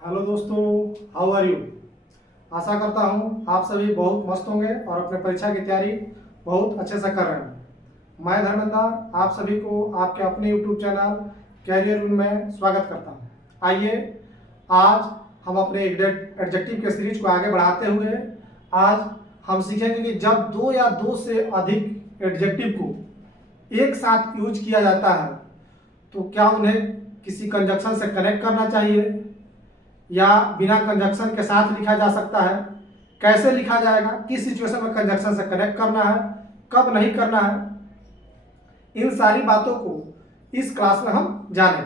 Hello दोस्तों, how are you. आशा करता हूँ आप सभी बहुत मस्त होंगे और अपने परीक्षा की तैयारी बहुत अच्छे से कर रहे हैं। मैं धर्मेंद्र आप सभी को आपके अपने यूट्यूब चैनल कैरियर विन में स्वागत करता हूँ। आइए आज हम अपने एडजेक्टिव के सीरीज को आगे बढ़ाते हुए आज हम सीखेंगे कि जब दो या दो से अधिक एडजेक्टिव को एक साथ यूज किया जाता है तो क्या उन्हें किसी कंजक्शन से कनेक्ट करना चाहिए या बिना कंजक्शन के साथ लिखा जा सकता है, कैसे लिखा जाएगा, किस सिचुएशन में कंजक्शन से कनेक्ट करना है, कब नहीं करना है, इन सारी बातों को इस क्लास में हम जानें।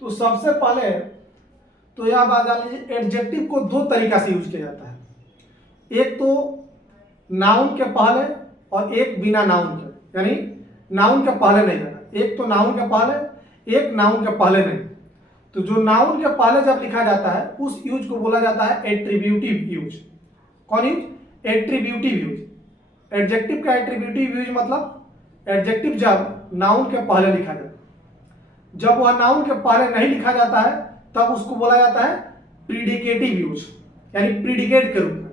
तो सबसे पहले तो यह बात जान लीजिए, एडजेक्टिव को दो तरीका से यूज किया जाता है। एक तो नाउन के पहले और एक बिना नाउन के, यानी नाउन के पहले नहीं जाना। एक तो नाउन के पहले, एक नाउन के पहले नहीं। तो जो नाउन के पहले जब लिखा जाता है उस यूज को बोला जाता है एट्रीब्यूटिव यूज। कौन यूज? Attributive use. एडजेक्टिव का एट्रीब्यूटिव यूज मतलब एडजेक्टिव जब नाउन के पहले लिखा जाता है। जब वह नाउन के पहले नहीं लिखा जाता है तब उसको बोला जाता है प्रीडिकेटिव यूज, यानी प्रीडिकेट के रूप में।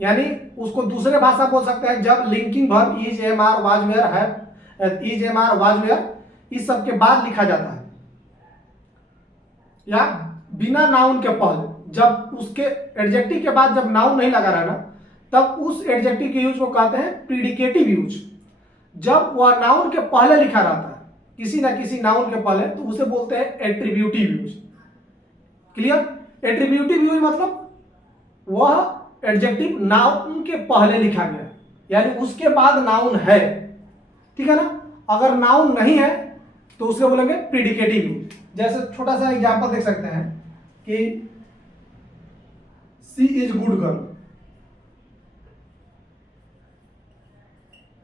यानी उसको दूसरे भाषा बोल सकते हैं जब linking verb is, am are, was, were, have, is, am are, was, were इस सब के बाद लिखा जाता है, या बिना नाउन के पहले जब उसके एडजेक्टिव के बाद जब नाउन नहीं लगा रहना तब उस एडजेक्टिव के यूज को कहते हैं प्रीडिकेटिव यूज। जब वह नाउन के पहले लिखा रहता है किसी ना किसी नाउन के पहले तो उसे बोलते हैं attributive use. Clear? Attributive use मतलब वह एडजेक्टिव नाउन के पहले लिखा गया, यानी उसके बाद नाउन है। ठीक है ना? अगर नाउन नहीं है तो उसके बोलेंगे प्रीडिकेटिव यूज। जैसे छोटा सा एग्जांपल देख सकते हैं कि she is good girl.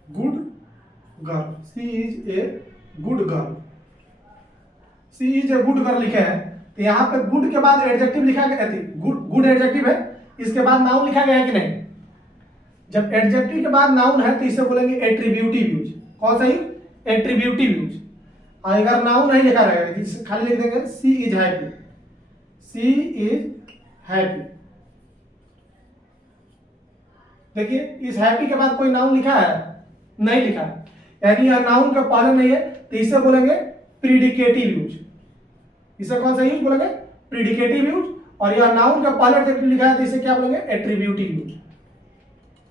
Good girl, she is a good girl. She is a good girl लिखे हैं तो यहां पे गुड के बाद एडजेक्टिव लिखा गया थी, गुड एडजेक्टिव है, इसके बाद नाउन लिखा गया है कि नहीं? जब एडजेक्टिव के बाद नाउन है तो इसे बोलेंगे एट्रीब्यूटिव यूज। कौन सा यूज? Attributive use. अगर नाउन नहीं लिखा रहेगा खाली लिख देंगे she is happy, she is happy. देखिए इस हैप्पी के बाद कोई नाउन लिखा है? नहीं लिखा है, यानी यह नाउन के पहले नहीं है तो इसे बोलेंगे प्रीडिकेटिव यूज। इसे कौन सा यूज बोलेंगे? प्रीडिकेटिव यूज। और यह नाउन के पहले एडजेक्टिव लिखा है तो इसे क्या बोलेंगे? Attributive use.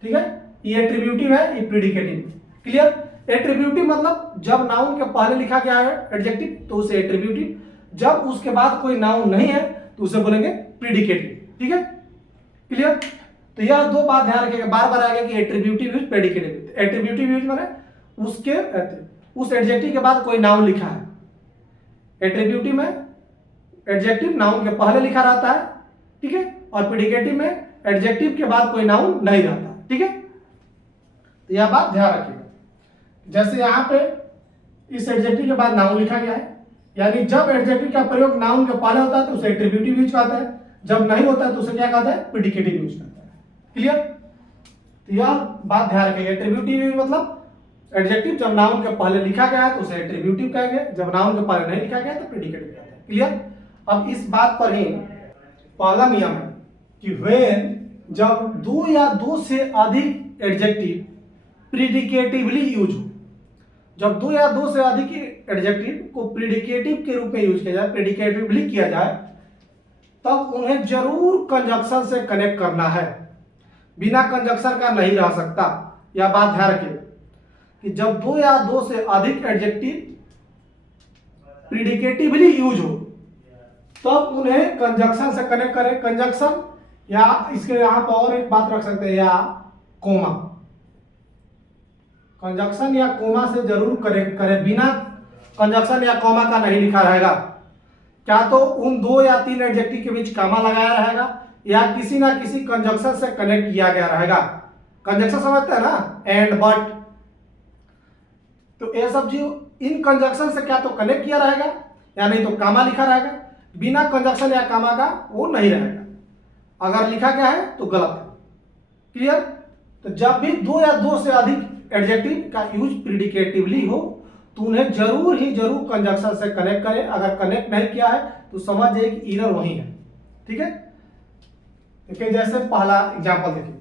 ठीक है? ये एट्रीब्यूटिव है, ये प्रीडिकेटिव। क्लियर? एट्रीब्यूटिव मतलब जब नाउन के पहले लिखा गया है एडजेक्टिव तो उसे एट्रीब्यूटिव, जब उसके बाद कोई नाउन नहीं है तो उसे बोलेंगे प्रीडिकेटिव। ठीक है? क्लियर? तो यह दो बात ध्यान रखिएगा, बार बार आएगा कि एट्रीब्यूटिव यूज, प्रीडिकेटिव। एट्रीब्यूटिव यूज माने उसके उस एडजेक्टिव के बाद कोई नाउन लिखा है। एट्रीब्यूटिव में एडजेक्टिव नाउन के पहले लिखा रहता है, ठीक है, और प्रीडिकेटिव में एडजेक्टिव के बाद कोई नाउन नहीं रहता। ठीक है? तो यह बात ध्यान रखिएगा। जैसे यहाँ पे इस एडजेक्टिव के बाद नाउन लिखा गया है, यानी जब एडजेक्टिव का प्रयोग नाउन के पहले होता है तो उसे एट्रीब्यूटिव यूज कहते हैं, जब नहीं होता है तो उसे क्या कहते हैं? प्रीडिकेटिव यूज कहते हैं। क्लियर? तो यह बात ध्यान रखिएगा। एट्रीब्यूटिव यूज मतलब एडजेक्टिव जब नाउन के पहले लिखा गया है तो उसे एट्रीब्यूटिव कहेंगे, जब नाउन के पहले नहीं लिखा गया तो प्रीडिकेटिव कहते हैं। क्लियर? अब इस बात पर ही पहला नियम है कि व्हेन जब दो या दो से अधिक एडजेक्टिव प्रीडिकेटिवली यूज हो, जब दो या दो से अधिक एडजेक्टिव को प्रीडिकेटिव के रूप में यूज किया जाए, प्रीडिकेटिवली किया जाए, तब उन्हें जरूर कंजक्शन से कनेक्ट करना है, बिना कंजक्शन का नहीं रह सकता। यह बात ध्यान रखिए कि जब दो या दो से अधिक एडजेक्टिव प्रीडिकेटिवली यूज हो तब उन्हें कंजक्शन से कनेक्ट करें। कंजक्शन या इसके यहां पर और एक बात रख सकते हैं, या कोमा। कंजक्शन या कोमा से जरूर करेक्ट करें, बिना कंजक्शन या कोमा का नहीं लिखा रहेगा। क्या तो उन दो या तीन एडजेक्टिव के बीच कामा लगाया रहेगा या किसी ना किसी कंजक्शन से कनेक्ट किया गया रहेगा। कंजक्शन समझते हैं ना, एंड, बट, तो ये सब चीज इन कंजक्शन से क्या तो कनेक्ट किया रहेगा या नहीं तो कामा लिखा रहेगा। बिना कंजक्शन या कामा का वो नहीं रहेगा, अगर लिखा गया है तो गलत है। क्लियर? तो जब भी दो या दो से अधिक एडजेक्टिव का यूज प्रीडिकेटिवली हो तो उन्हें जरूर ही जरूर कंजक्शन से कनेक्ट करें। अगर कनेक्ट नहीं किया है तो समझ जाइए कि एरर वही है। ठीक है, देखिए जैसे पहला एग्जांपल देखिए,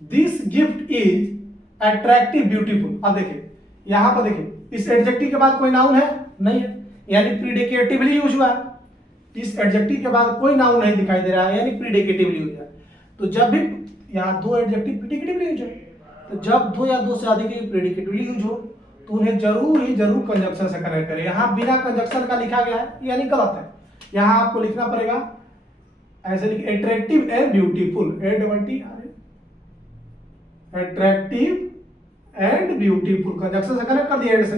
this gift is attractive beautiful. अब देखिए यहां पर देखिए इस एडजेक्टिव के बाद कोई नाउन है नहीं है, यानी प्रीडिकेटिवली यूज हुआ है। इस एडजेक्टिव के बाद कोई नाउन नहीं दिखाई दे रहा है, यानी प्रीडिकेटिवली यूज है। तो जब भी यहाँ दो एडजेक्टिव प्रीडिकेटिवली यूज है, तो जब दो या दो से अधिक प्रीडिकेटिवली यूज हो तो उन्हें जरूर ही जरूर कंजक्शन से कनेक्ट करें। यहाँ बिना कंजक्शन का लिखा गया है, यानी गलत है। यहाँ आपको लिखना पड़ेगा ऐसे लिखिए, attractive and beautiful, attractive and beautiful, conjunction से कनेक्ट कर दिया एंड से।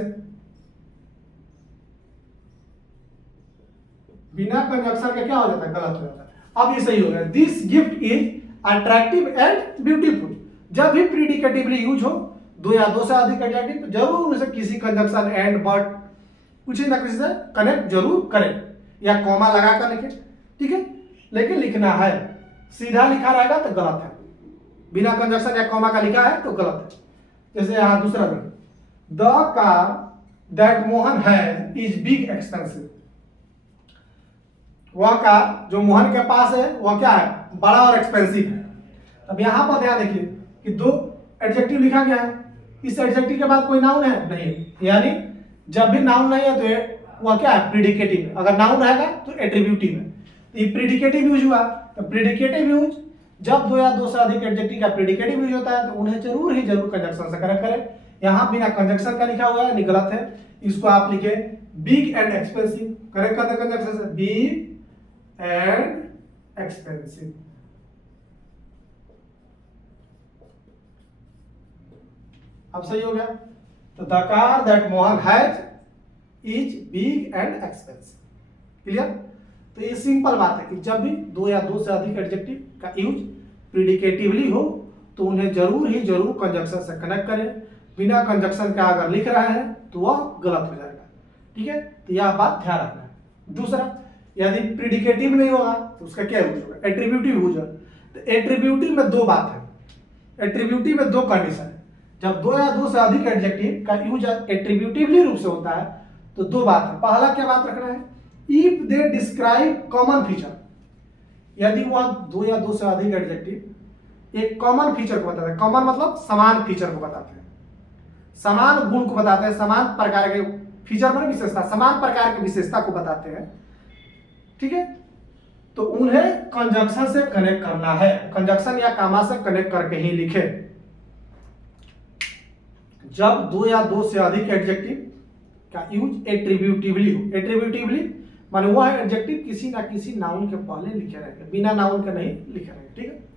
बिना कंजक्शन के क्या हो जाता है, गलत हो जाता है। अब ये सही हो गया, this gift is attractive and beautiful. जब भी प्रीडिकेटिवली यूज हो, दो या दो से अधिक एडजेक्टिव, तो जरूर उसे किसी कंजक्शन एंड बट कुछ ना कुछ से कनेक्ट जरूर करें, या कॉमा लगा कर लिखें, ठीक है। लेकिन लिखना है, सीधा लिखा रहेगा तो गलत है, बिना कंजक्शन या कॉमा का लिखा है तो गलत है। जैसे यहां दूसरा देखिए, the car that Mohan has is big expensive. वह कार जो मोहन के पास है वह क्या है, बड़ा और एक्सपेंसिव है। अब यहां पर ध्यान देखिए कि दो एडजेक्टिव लिखा गया है, इस एडजेक्टिव के बाद कोई नाउन है नहीं, यानी जब भी नाउन नहीं है तो वह क्या है, प्रीडिकेटिव है। अगर नाउन रहेगा तो एट्रीब्यूटिव है। तो ये प्रीडिकेटिव यूज हुआ, तो प्रीडिकेटिव यूज जब दो या दो से अधिक एडजेक्टिव का प्रीडिकेटिव यूज होता है तो उन्हें जरूर ही जरूर कंजक्शन से कनेक्ट करें। यहां बिना कंजक्शन का लिखा हुआ है, यानी गलत है। इसको आप लिखे बिग एंड एक्सपेंसिव, करेक्ट कर दे कंजक्शन से, बिग एंड एक्सपेंसिव। अब सही हो गया। तो the car that Mohan has is big and expensive, clear. तो ये सिंपल बात है कि जब भी दो या दो से अधिक एडजेक्टिव का यूज प्रीडिकेटिवली हो तो उन्हें जरूर ही जरूर कंजक्शन से कनेक्ट करें। बिना कंजक्शन का अगर लिख रहा है तो वह गलत हो जाएगा, ठीक है। तो यह बात ध्यान रखना है। दूसरा, यदि प्रीडिकेटिव नहीं होगा तो उसका क्या यूज होगा, एट्रीब्यूटिव यूज होगा। तो एट्रीब्यूटिव में दो बात है, एट्रीब्यूटिव में दो कंडीशन है। जब दो या दो से अधिक एडजेक्टिव का यूज एट्रीब्यूटिवली रूप से होता है तो दो बात है। पहला क्या बात रखना है, if they describe common feature. यदि वह दो या दो से अधिक एडजेक्टिव एक कॉमन फीचर को बताते हैं, कॉमन मतलब समान फीचर को बताते हैं, समान गुण को बताते हैं, समान प्रकार के फीचर में विशेषता, समान प्रकार की विशेषता को बताते हैं, ठीक है। तो उन्हें कंजक्शन से कनेक्ट करना है, कंजक्शन या कामा से कनेक्ट करके ही लिखे। जब दो या दो से अधिक एडजेक्टिव का यूज एट्रीब्यूटिवली हो, एट्रीब्यूटिवली माने वह एडजेक्टिव किसी ना किसी नाउन के पहले लिखे रहेंगे, बिना नाउन के नहीं लिखे रहेंगे, ठीक है।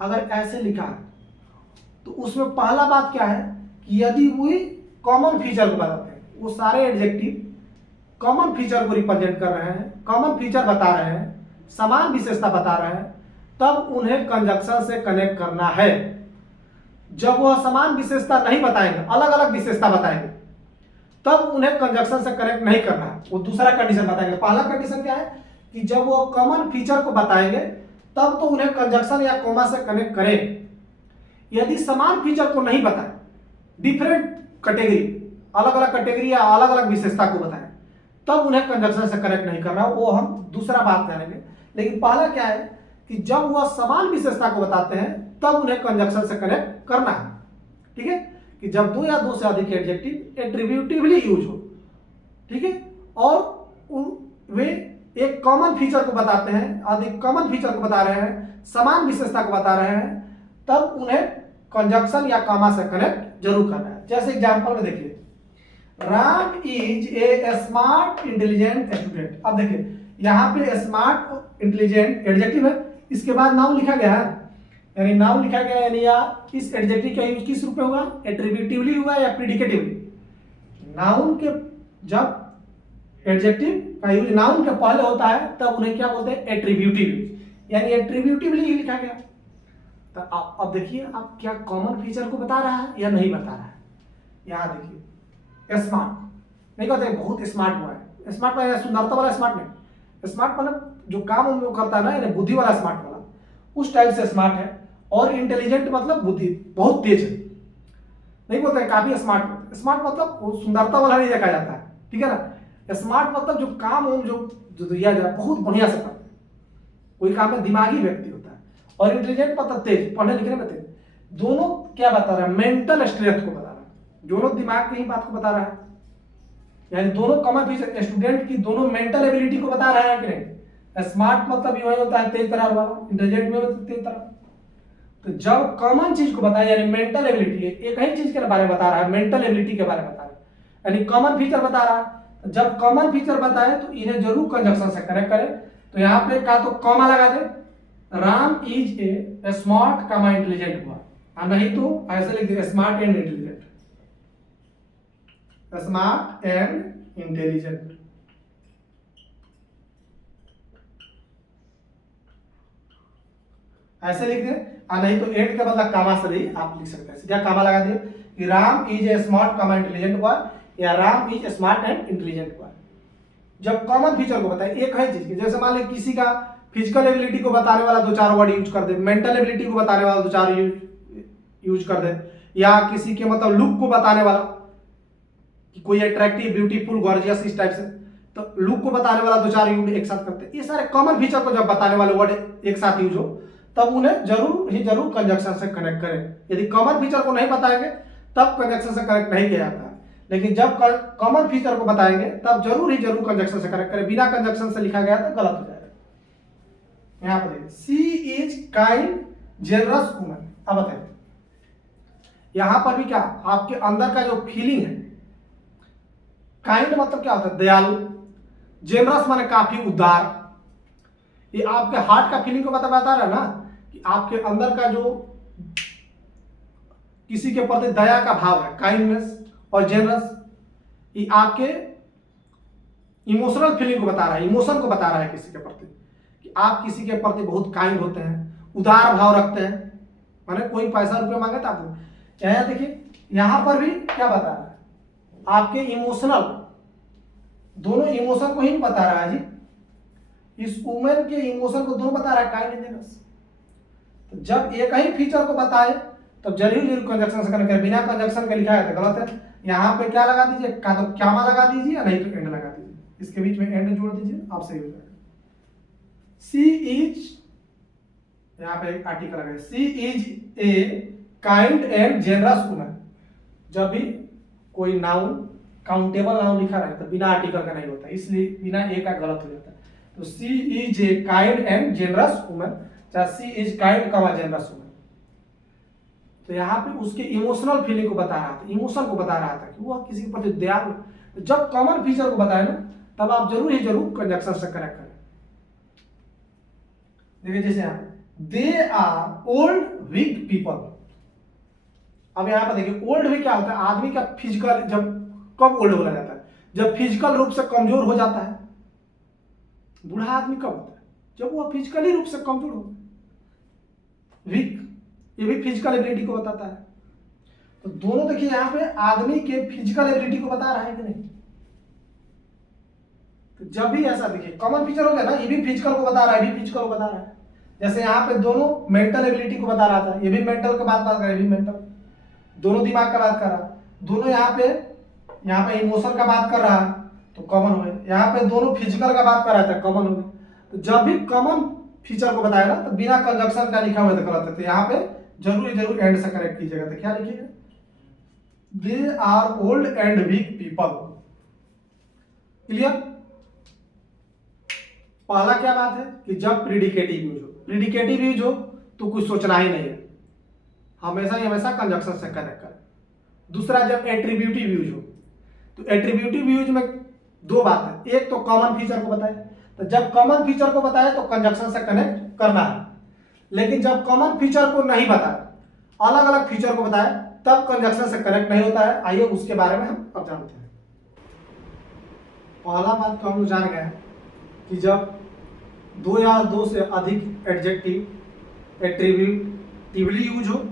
अगर ऐसे लिखा है तो उसमें पहला बात क्या है कि यदि वो कॉमन फीचर को बताते हैं, वो सारे एडजेक्टिव कॉमन फीचर को रिप्रेजेंट कर रहे हैं, कॉमन फीचर बता रहे हैं, समान विशेषता बता रहे हैं, तब उन्हें कंजक्शन से कनेक्ट करना है। जब वह समान विशेषता नहीं बताएंगे, अलग अलग विशेषता बताएंगे, तब उन्हें कंजक्शन से कनेक्ट नहीं करना है। वो दूसरा कंडीशन बताएंगे। पहला कंडीशन क्या है कि जब वो कॉमन फीचर को बताएंगे तब तो उन्हें कंजक्शन या कोमा से कनेक्ट करें। यदि समान फीचर को नहीं बताएं, डिफरेंट कैटेगरी, अलग अलग कैटेगरी या अलग अलग विशेषता को बताएं, तब उन्हें कंजक्शन से कनेक्ट नहीं करना, वो हम दूसरा बात करेंगे। लेकिन पहला क्या है कि जब वह समान विशेषता को बताते हैं तब उन्हें कंजक्शन से कनेक्ट करना है, ठीक है। कि जब दो या दो से अधिक एडजेक्टिव एट्रीब्यूटिवली यूज हो, ठीक है, और वे एक कॉमन फीचर को बताते हैं, अधिक कॉमन फीचर को बता रहे हैं, समान विशेषता को बता रहे हैं, तब उन्हें कंजक्शन या कामा से कनेक्ट जरूर करना है। जैसे एग्जांपल में देखिए, Ram is a smart intelligent student. अब देखिए यहाँ पे स्मार्ट इंटेलिजेंट एडजेक्टिव है, इसके बाद नाउन लिखा गया है, यानी नाउन लिखा गया, यानी या इस एडजेक्टिव का यूज किस रूप में होगा, एट्रीब्यूटिवली हुआ या प्रीडिकेटिवली। नाउन के जब एडजेक्टिव का यूज नाउन के पहले होता है तब उन्हें क्या बोलते हैं, एट्रीब्यूटिव यूज, यानी एट्रीब्यूटिवली ही लिखा गया। तो अब देखिए आप क्या कॉमन फीचर को बता रहा है या नहीं बता रहा है। यहाँ देखिए स्मार्ट नहीं कहते बहुत स्मार्ट हुआ है, स्मार्ट मतलब सुंदरता वाला स्मार्ट नहीं, स्मार्ट मतलब जो काम हम लोग करता है ना, यानी बुद्धि वाला स्मार्ट वाला, उस टाइप से स्मार्ट है। और इंटेलिजेंट मतलब बुद्धि बहुत तेज है, नहीं बोलते काफी स्मार्ट, स्मार्ट मतलब वो सुंदरता वाला नहीं देखा जाता है, ठीक है ना। स्मार्ट मतलब जो काम जो दिया जाए बहुत बढ़िया से करते हैं, कोई काम में दिमागी व्यक्ति होता है, और इंटेलिजेंट मतलब तेज, पढ़ने लिखने में तेज। दोनों क्या बता रहा है, मेंटल स्ट्रेंथ को बता रहा है, दोनों दिमाग की ही बात को बता रहा है, यानी दोनों कॉमन फीचर स्टूडेंट की दोनों मेंटल एबिलिटी को बता रहा है कि नहीं। स्मार्ट मतलब ये होता है तेज तर्रार वाला, इंटेलिजेंट में मतलब तेज तर्रार। तो जब कॉमन चीज को बताया यानी मेंटल एबिलिटी, एक ही चीज के बारे में बता रहा है, मेंटल एबिलिटी के बारे में बता रहा है, यानी कॉमन फीचर बता रहा है। जब कॉमन फीचर बताए तो इन्हें जरूर कंजक्शन से कनेक्ट करें। तो यहाँ पे का तो कॉमा लगा दे, Ram is a smart comma intelligent हुआ, और नहीं तो ऐसे लिख दे smart and intelligent, smart and intelligent. ऐसे लिख दे, और नहीं तो एंड के बदला कामा से भी आप लिख सकते हैं। सीधा कामा लगा दिए कि Ram is a smart comma intelligent हुआ, या Ram is a smart and intelligent हुआ। जब कॉमन फीचर को बताए एक है चीज की, जैसे मान ले किसी का फिजिकल एबिलिटी को बताने वाला 2-4 वर्ड यूज कर दे, मेंटल एबिलिटी को बताने वाला 2-4 यूज कर दे, या किसी के मतलब लुक को बताने वाला कि कोई अट्रैक्टिव, ब्यूटीफुल, गॉर्जियस इस टाइप से, तो लुक को बताने वाला 2-4 यूज एक साथ करते हैं। ये सारे कॉमन फीचर को जब बताने वाले वर्ड एक साथ यूज हो तब उन्हें जरूर कंजक्शन से कनेक्ट करें। यदि कॉमन फीचर को नहीं बताएंगे तब कंजक्शन से कनेक्ट नहीं किया जाता है, लेकिन जब कॉमन फीचर को बताएंगे तब जरूर कंजक्शन से कनेक्ट करें। बिना कंजक्शन से लिखा गया तो गलत हो जाएगा। यहां पर देखिए, सी इज काइंड जेनरस वुमन। अब बताइए यहां पर भी क्या, आपके अंदर का जो फीलिंग है, काइंड मतलब क्या होता है, दयालु, जेनरस माने काफी उदार, ये आपके हार्ट का फीलिंग को बता रहा है ना, कि आपके अंदर का जो किसी के प्रति दया का भाव है, काइंडनेस और जेनरस, ये आपके इमोशनल फीलिंग को बता रहा है, इमोशन को बता रहा है किसी के प्रति, कि आप किसी के प्रति बहुत काइंड होते हैं, उदार भाव रखते हैं। माने कोई पैसा रुपये मांगे तो आप यहाँ देखिए, यहां पर भी क्या बता रहा है, आपके इमोशनल, दोनों इमोशन को ही बता रहा है जी, इस वुमेन के इमोशन को दोनों बता रहा है, काइंड एंड जेनरस। तो जब एक ही फीचर को बताए तब जरूर कंजक्शन से कनेक्ट करें। बिना कंजक्शन के लिखा है तो गलत है। यहाँ पे क्या लगा दीजिए, का तो क्यामा लगा दीजिए, या नहीं तो एंड लगा दीजिए, इसके बीच में एंड जोड़ दीजिए, आप सही हो जाएगा। सी इज, यहाँ पे एक आर्टिकल लगा, she is a kind and generous woman. जब भी कोई नाउन काउंटेबल नाउन लिखा रहे तो बिना आर्टिकल का नहीं होता, इसलिए बिना ए का गलत हो जाता है। तो she is a kind and generous woman, चाहे she is kind comma generous woman. तो यहाँ पे उसके इमोशनल फीलिंग को बता रहा था, इमोशन को बता रहा था कि वह किसी के प्रति दयालु। तो जब कॉमन फीचर को बताए ना तब आप जरूर कंजक्शन से कनेक्ट करें। देखिए जैसे यहाँ they are old weak people. अब यहाँ पर देखिए ओल्ड भी क्या होता है, आदमी का फिजिकल, जब कब ओल्ड बोला जाता है, जब फिजिकल रूप से कमजोर हो जाता है। बूढ़ा आदमी कब होता है, जब वह फिजिकली रूप से कमजोर हो। वीक ये भी फिजिकल एबिलिटी को बताता है। तो दोनों देखिए यहाँ पे आदमी के फिजिकल एबिलिटी को बता रहा है कि नहीं। तो जब भी ऐसा देखिए कॉमन फीचर हो गया ना, ये भी फिजिकल को बता रहा है, ये भी फिजिकल को बता रहा है। जैसे यहाँ पे दोनों मेंटल एबिलिटी को बता रहा था, ये भी मेंटल का बात कर रहा है, ये भी मेंटल, दोनों दिमाग का बात कर रहा है। दोनों यहाँ पे इमोशन का बात कर रहा है तो कॉमन हो गया। यहाँ पे दोनों फिजिकल का बात कर रहा था, कॉमन हो गया। तो जब भी कॉमन फीचर को बताया ना तो बिना कंजक्शन का लिखा हुआ तो गलत है। तो यहाँ पे जरूर एंड से करेक्ट कीजिएगा। तो क्या लिखिएगा, they are old and weak people. Clear. पहला क्या बात है कि जब प्रीडिकेटिव यूज हो, प्रीडिकेटिव यूज हो तो कुछ सोचना ही नहीं है, हमेशा कंजक्शन से कनेक्ट करें। दूसरा जब एट्रीब्यूटिव यूज हो, तो एट्रीब्यूटिव यूज में दो बात है, एक तो कॉमन फीचर को बताए, तो जब कॉमन फीचर को बताए तो कंजक्शन से कनेक्ट करना है। लेकिन जब कॉमन फीचर को नहीं बताए, अलग अलग फीचर को बताए, तब कंजक्शन से कनेक्ट नहीं होता है। आइए उसके बारे में हम अब जानते हैं। पहला बात तो हम लोग जान गए कि जब दो या दो से अधिक एडजेक्टिव एट्रीब्यूटिवली यूज हो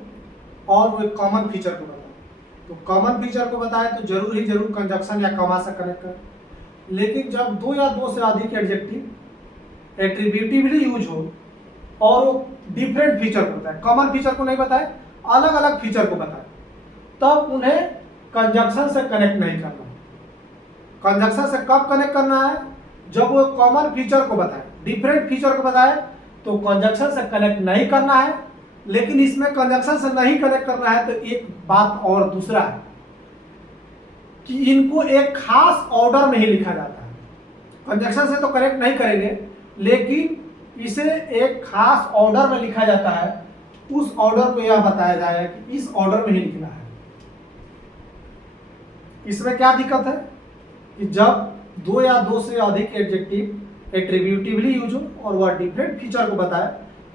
और वो एक कॉमन फीचर को बताए, तो कॉमन फीचर को बताए तो जरूर कंजक्शन या कॉमा से कनेक्ट करें। लेकिन जब दो या दो से अधिक एडजेक्टिव एट्रीब्यूटिवली यूज हो और वो डिफरेंट फीचर को बताए, कॉमन फीचर को नहीं बताए, अलग अलग फीचर को बताए, तब उन्हें कंजक्शन से कनेक्ट नहीं करना। कंजक्शन से कब कनेक्ट करना है, जब वो कॉमन फीचर को बताए, डिफरेंट फीचर को बताए तो कंजक्शन से कनेक्ट नहीं करना है। लेकिन इसमें कंजक्शन से नहीं कनेक्ट करना है तो एक बात और दूसरा है कि इनको एक खास ऑर्डर में ही लिखा जाता है। कंजक्शन से तो कनेक्ट नहीं करेंगे, लेकिन इसे एक खास ऑर्डर में लिखा जाता है। उस ऑर्डर को यह बताया जाएगा कि इस ऑर्डर में ही लिखना है। इसमें क्या दिक्कत है कि जब दो या दो से अधिक एडजेक्टिव एट्रीब्यूटिवली यूज हो और वह डिफरेंट फीचर को बताए,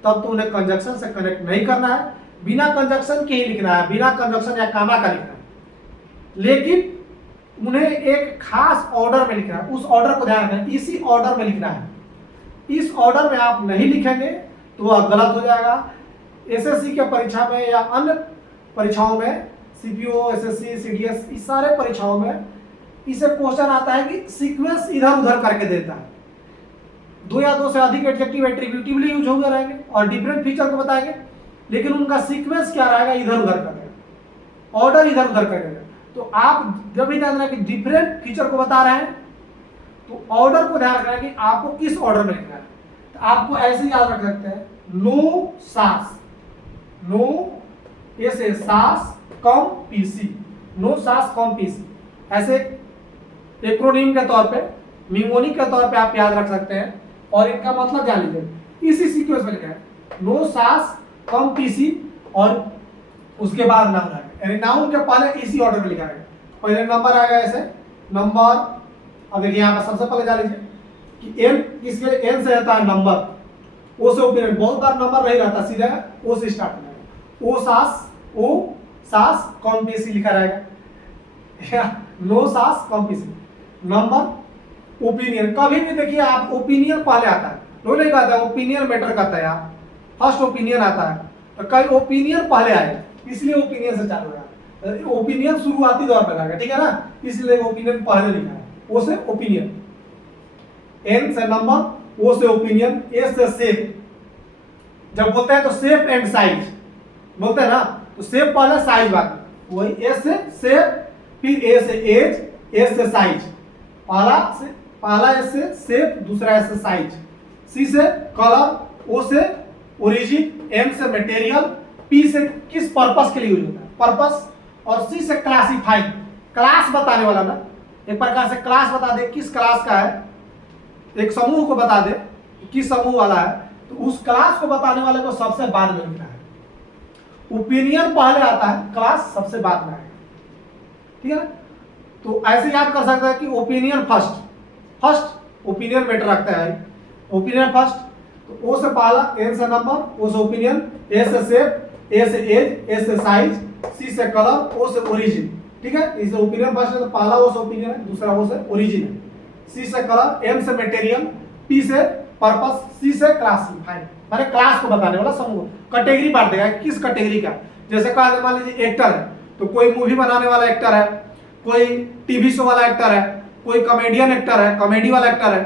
तब तो उन्हें कंजक्शन से कनेक्ट नहीं करना है, बिना कंजक्शन के ही लिखना है, बिना कंजक्शन या कामा का लिखना है। लेकिन उन्हें एक खास ऑर्डर में लिखना है। उस ऑर्डर को ध्यान रखना है, इसी ऑर्डर में लिखना है। इस ऑर्डर में आप नहीं लिखेंगे तो वह गलत हो जाएगा। एसएससी के परीक्षा में या अन्य परीक्षाओं में, सीपीओ, एसएससी, सीडीएस, इस सारे परीक्षाओं में इसे क्वेश्चन आता है कि सीक्वेंस इधर उधर करके देता है। दो या दो से अधिक एडजेक्टिव एट्रीब्यूटिवली यूज हो गए रहेंगे और डिफरेंट फीचर को बताएंगे, लेकिन उनका सीक्वेंस क्या रहेगा, इधर उधर करेगा, ऑर्डर इधर उधर करेगा। तो आप जब भी ध्यान रखना कि डिफरेंट फीचर को बता रहे हैं तो ऑर्डर को ध्यान रखना है कि आपको किस ऑर्डर में लिखना है। तो आपको ऐसे याद रख सकते हैं, नो सास, नो ऐसे सास कम पीसी, नो सास कम पीसी, ऐसे एक्रोनिम के तौर पे, निमोनिक के तौर पे आप याद रख सकते हैं। और इनका मतलब जान लीजिए, इसी सीक्वेंस में लिखा है, नो सास कम पीसी और उसके बाद नाउन आएगा, यानी नाउन के पहले इसी ऑर्डर में लिखा है। पहले नंबर आएगा, ऐसे नंबर। अब देखिए यहाँ पर सबसे पहले जान लीजिए कि एन, किसके एन से रहता है नंबर, ओ से ओपिनियन, बहुत बार नंबर नहीं रहता, सीधा ओ से स्टार्ट होगा, ओ सास, ओ सास कम पीसी लिखा रहेगा, नो सास कम पीसी। नंबर, ओपिनियन, कभी भी देखिए आप ओपिनियन पहले आता है, लोग नहीं कहता ओपिनियन मैटर करता है, आप फर्स्ट ओपिनियन आता है, तो कई ओपिनियन पहले आए, इसलिए ओपिनियन से चालू रहा, ओपिनियन शुरुआती दौर पर आएगा, ठीक है ना, इसलिए ओपिनियन पहले लिखा है, ओ से ओपिनियन, एन से नंबर, ओ से ओपिनियन, ए से शेप। जब बोलते हैं तो शेप एंड साइज बोलते हैं ना, तो शेप पहले, साइज बाद, वही ए से शेप, फिर ए से एज, ए से साइज, पहला एस से शेप, दूसरा एस से साइज, सी से कलर, ओ से ओरिजिन, एम से मटेरियल, पी से किस पर्पस के लिए यूज होता है, पर्पस, और सी से क्लासिफाई, क्लास बताने वाला ना, एक प्रकार से क्लास बता दे किस क्लास का है, एक समूह को बता दे किस समूह वाला है, तो उस क्लास को बताने वाले को सबसे बाद में लिखना है। ओपिनियन पहले आता है, क्लास सबसे बाद में आएगा, ठीक है ना। तो ऐसे याद कर सकते हैं कि opinion first, first opinion matter रखता है, ओपिनियन फर्स्ट, तो ओ से पहला, एन से नंबर, ओ से ओपिनियन, ए से शेप, ए से एज, ए से साइज, सी से कलर, ओ से ओरिजिन, ठीक है। इसे ओपिनियन फर्स्ट है तो पहला ओ से ओपिनियन है, दूसरा ओ से ओरिजिन है, सी से कलर, एम से मटेरियल, पी से पर्पस, सी से क्लासिफाई, माने क्लास को बताने वाला समूह, कैटेगरी बांट देगा किस कैटेगरी का। जैसे कहा मान लीजिए एक्टर है तो कोई मूवी बनाने वाला एक्टर है, कोई टीवी शो वाला एक्टर है, कोई कॉमेडियन एक्टर है, कॉमेडी वाला एक्टर है,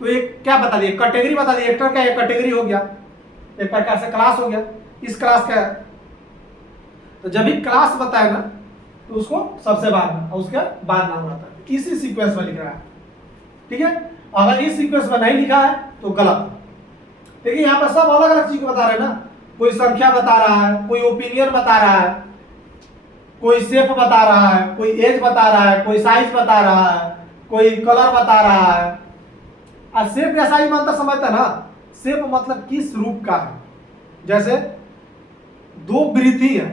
तो ये क्या बता दिए, कैटेगरी बता दी, एक्टर का एक कैटेगरी हो गया, एक प्रकार से क्लास हो गया, इस क्लास का। तो जब भी क्लास बताए ना तो उसको सबसे बाद में और उसके बाद नाम आता है, इसी सीक्वेंस में लिख रहा है, ठीक है। अगर इस सीक्वेंस में नहीं लिखा है तो गलत। देखिए यहाँ पर सब अलग अलग चीज बता रहे हैं ना, कोई संख्या बता रहा है, कोई ओपिनियन बता रहा है, कोई शेप बता रहा है, कोई एज बता रहा है, कोई साइज बता रहा है, कोई कलर बता रहा है। और शेप या साइज में अंतर समझता ना, शेप मतलब किस रूप का है। जैसे दो वृत्त ही है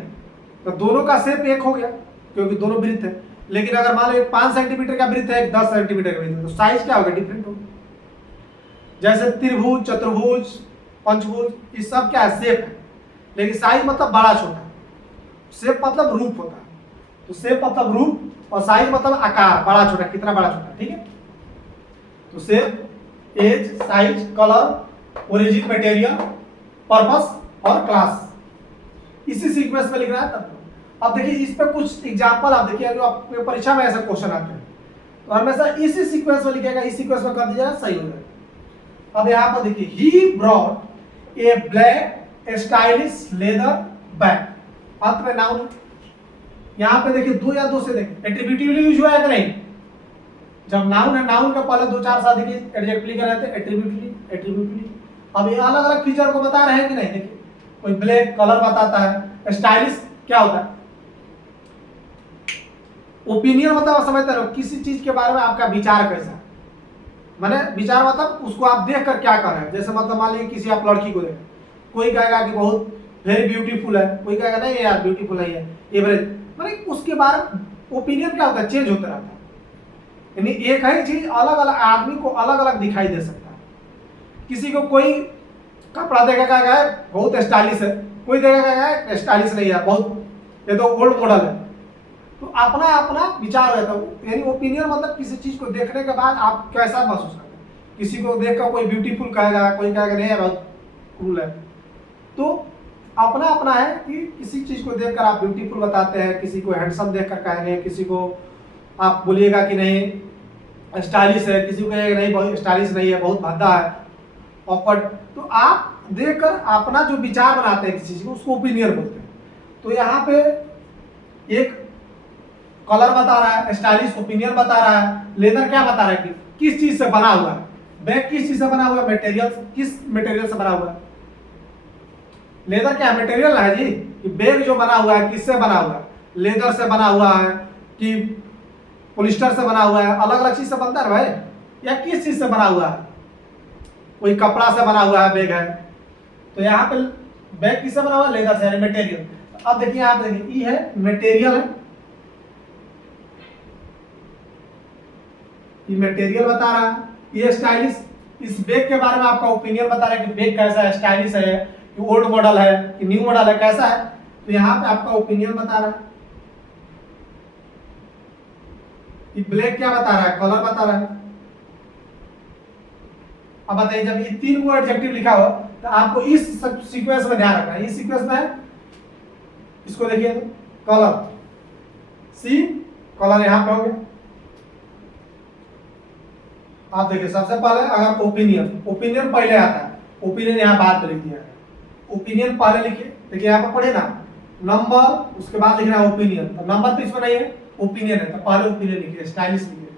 तो दोनों का शेप एक हो गया क्योंकि दोनों वृत्त है, लेकिन अगर मान लो 5 सेंटीमीटर का वृत्त है, एक 10 सेंटीमीटर का वृत्त है, तो साइज क्या होगा, डिफरेंट होगा। जैसे त्रिभुज, चतुर्भुज, पंचभुज, ये सब क्या है, शेप है, लेकिन साइज मतलब बड़ा छोटा, शेप मतलब रूप होता है, तो शेप मतलब रूप और साइज मतलब आकार, बड़ा छोटा, कितना बड़ा छोटा, ठीक है। तो shape, age, size, colour, origin, material, purpose और क्लास, इसी सीक्वेंस में लिख रहा है तब। अब देखिए इस पे कुछ एग्जांपल आप देखिए, जो आपके परीक्षा में ऐसे क्वेश्चन आते हैं तो हमेशा इसी सीक्वेंस में लिखेगा, इस सीक्वेंस में कर दीजिएगा, सही हो जाएगा। अब यहाँ पर देखिए, he brought a black stylish leather bag, अंत में नाउन। यहाँ पे देखिए दो या दो से देखिए एट्रीब्यूटिवली यूज हुआ है कि नहीं, जब नाउन है, नाउन के पहले 2-4 से अधिक एडजेक्टिव लिखे रहते हैं एट्रीब्यूटिवली, एट्रीब्यूटिवली। अब ये अलग अलग फीचर को बता रहे हैं कि नहीं, देखिए कोई ब्लैक कलर बताता है। स्टाइलिश क्या होता है, ओपिनियन मतलब समझते रहो किसी चीज के बारे में आपका विचार कैसा है, माने विचार मतलब उसको आप देख कर क्या कर रहे हैं। जैसे मतलब मान लीजिए किसी आप लड़की को देख, कोई कहेगा कि बहुत वेरी ब्यूटीफुल है, कोई कहेगा नहीं यार ब्यूटीफुल नहीं है, एवरेज, माने उसके बारे में ओपिनियन क्या होता है, चेंज होता रहता है। यानी एक ही चीज अलग अलग आदमी को अलग अलग दिखाई दे सकता है। किसी को कोई कपड़ा देखा कहेगा बहुत स्टाइलिश है, कोई देखा कहेगा स्टाइलिश नहीं है, बहुत ये तो ओल्ड मॉडल है। तो अपना अपना विचार रहता है। यानी ओपिनियन मतलब किसी चीज को देखने के बाद आप कैसा महसूस करते हैं। किसी को देखकर कोई ब्यूटीफुल कहेगा, कोई कहेगा नहीं बहुत कूल है। तो अपना अपना है कि किसी चीज को देखकर आप ब्यूटीफुल बताते हैं, किसी को हैंडसम देखकर कहेंगे, किसी को आप बोलिएगा कि नहीं स्टाइलिश है, किसी को कहेगा नहीं बहुत स्टाइलिश नहीं है, बहुत भद्दा है, ऑकवर्ड। तो आप देखकर अपना जो विचार बनाते हैं किसी चीज को, उसको ओपिनियन बोलते हैं। तो यहाँ पे एक कलर बता रहा है, स्टाइलिश ओपिनियन बता रहा है, लेदर क्या बता रहा है कि किस चीज से बना हुआ है, बैग किस चीज से बना हुआ है, मटेरियल किस मटेरियल से बना हुआ है। लेदर क्या मटेरियल है जी, कि बैग जो बना हुआ है किससे बना हुआ है, लेदर से बना हुआ है कि पॉलिस्टर से बना हुआ है, अलग अलग चीज से बनता है भाई, या किस चीज से बना हुआ है, कोई कपड़ा से बना हुआ है बैग है। तो यहाँ पे बैग किससे बना हुआ है, लेदर से, मटेरियल। अब देखिए आप देखिए ये है मटेरियल है, ये मटेरियल बता रहा है, ये स्टाइलिश। इस बैग के बारे में आपका ओपिनियन बता रहा है कि बैग कैसा है, स्टाइलिश है कि ओल्ड मॉडल है कि न्यू मॉडल है, कैसा है। तो यहाँ पे आपका ओपिनियन बता रहा है। ये ब्लैक क्या बता रहा है, कलर बता रहा है। अब बताइए जब ये तीन को एडजेक्टिव लिखा हो तो आपको इस सीक्वेंस में ध्यान रखना है। इस सीक्वेंस में इसको देखिए, कलर सी, कलर यहाँ पे हो गया। आप देखिए सबसे पहले अगर ओपिनियन, ओपिनियन पहले आता है, ओपिनियन यहाँ बाद में लिख दिया है। ओपिनियन पहले लिखिए, देखिए यहाँ पर पढ़े ना नंबर, उसके बाद लिखना है ओपिनियन। तो नंबर तो इसमें नहीं है, ओपिनियन है, तो पहले ओपिनियन लिखिए, स्टाइलिश लिखिए,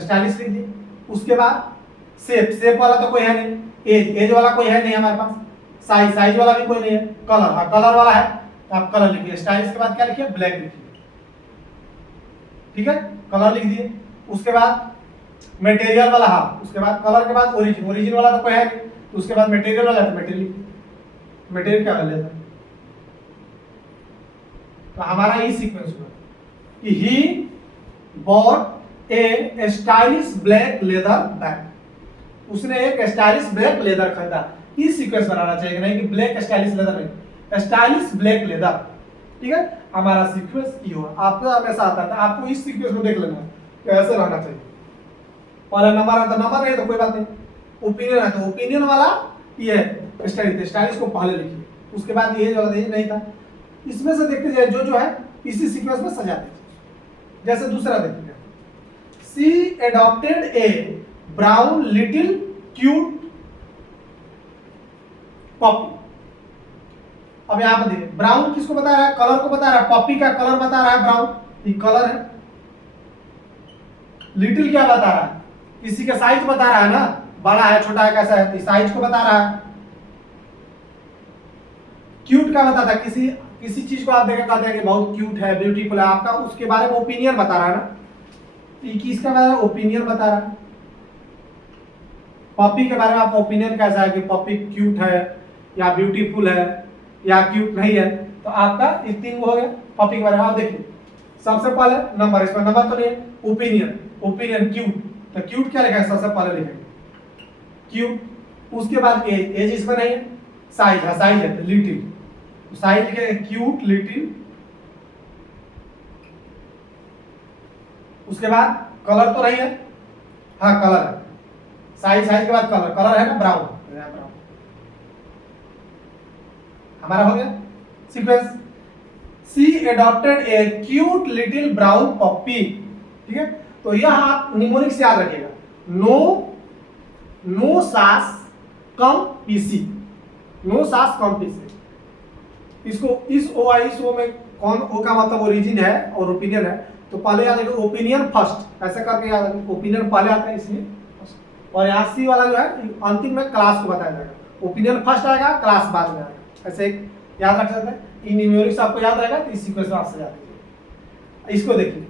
स्टाइलिश लिख दिए। उसके बाद शेप, शेप वाला तो कोई है नहीं, एज, एज वाला कोई है नहीं हमारे पास, साइज, साइज वाला भी कोई नहीं है, कलर, हाँ कलर वाला है तो आप कलर लिखिए। स्टाइलिश के बाद क्या लिखिए, ब्लैक लिखिए, ठीक है, कलर लिख दिए। उसके बाद मटेरियल वाला, हाँ उसके बाद कलर के बाद ओरिजिन, ओरिजिन वाला तो कोई है नहीं, तो उसके बाद मटेरियल वाला, तो मटेरियल, मटेरियल क्या वाला है। तो हमारा ये सीक्वेंस हुआ कि he bought A stylish black leather bag, उसने एक स्टाइलिश ब्लैक लेदर खरीदा। ये सीक्वेंस बनाना चाहिए, नहीं कि ब्लैक स्टाइलिश लेदर नहीं, स्टाइलिश ब्लैक लेदर, ठीक है। हमारा सीक्वेंस ये हुआ, आपको हमेशा आता था, आपको इस सीक्वेंस को देख लेना है कैसे रहना चाहिए। पहला नंबर आता, नंबर नहीं तो कोई बात नहीं, ओपिनियन है तो ओपिनियन वाला ये है स्टाइलिश, स्टाइलिश को पहले लिखिए। उसके बाद ये जो नहीं था, इसमें से देखते जाए जो है इसी सीक्वेंस में सजा दीजिए। जैसे दूसरा देखिए, सी एडॉप्टेड ए ब्राउन लिटिल क्यूट पपी। अब यहाँ पर देखिए ब्राउन किसको बता रहा है, कलर को बता रहा है, पपी का कलर बता रहा है ब्राउन, ये कलर है। लिटिल क्या बता रहा है, किसी का साइज बता रहा है ना, बड़ा है छोटा है कैसा है, तो साइज को बता रहा है। क्यूट क्या बताता है, किसी चीज को आप देखा कहते हैं कि बहुत क्यूट है, ब्यूटीफुल है, आपका उसके बारे में ओपिनियन बता रहा है ना, तो किसका बारे में ओपिनियन बता रहा है। पपी के बारे में आपका ओपिनियन कैसा है कि पपी क्यूट है या ब्यूटीफुल है या क्यूट नहीं है। तो आपका इस तीन हो गया पपी के बारे में। आप देखिए सबसे पहले नंबर, इसमें नंबर तो नहीं है, ओपिनियन, ओपिनियन क्यूट, तो क्यूट क्या लिखा है, सबसे पहले लिखेंगे क्यूट। उसके बाद एज, एज इसमें नहीं है, साइज है, साइज है तो लिटिल, तो साइज लिखेंगे क्यूट लिटिल। उसके बाद कलर तो नहीं है, हाँ कलर है, साइज, साइज के बाद कलर, कलर है ना ब्राउन, ब्राउन हमारा हो गया sequence. She adopted a cute little brown puppy, ठीक है। तो यह आप निमोनिक से याद रखिएगा, नो सास कम पीसी, नो सास कम पीसी। इसको इस ओ आई इस ओ में कौन ओ का मतलब ओरिजिन है और ओपिनियन है, तो पहले याद रखिए ओपिनियन फर्स्ट, ऐसे करके याद रखिए, ओपिनियन पहले आता है इसलिए फर्स्ट। और यहाँ सी वाला जो है अंतिम में क्लास को बताया जाएगा। ओपिनियन फर्स्ट आएगा, क्लास बाद में आएगा, ऐसे एक याद रख सकते हैं। इन न्यूमेरिक्स आपको याद रहेगा तो इस सीक्वेंस में आपसे याद रखिए। इसको देखिए,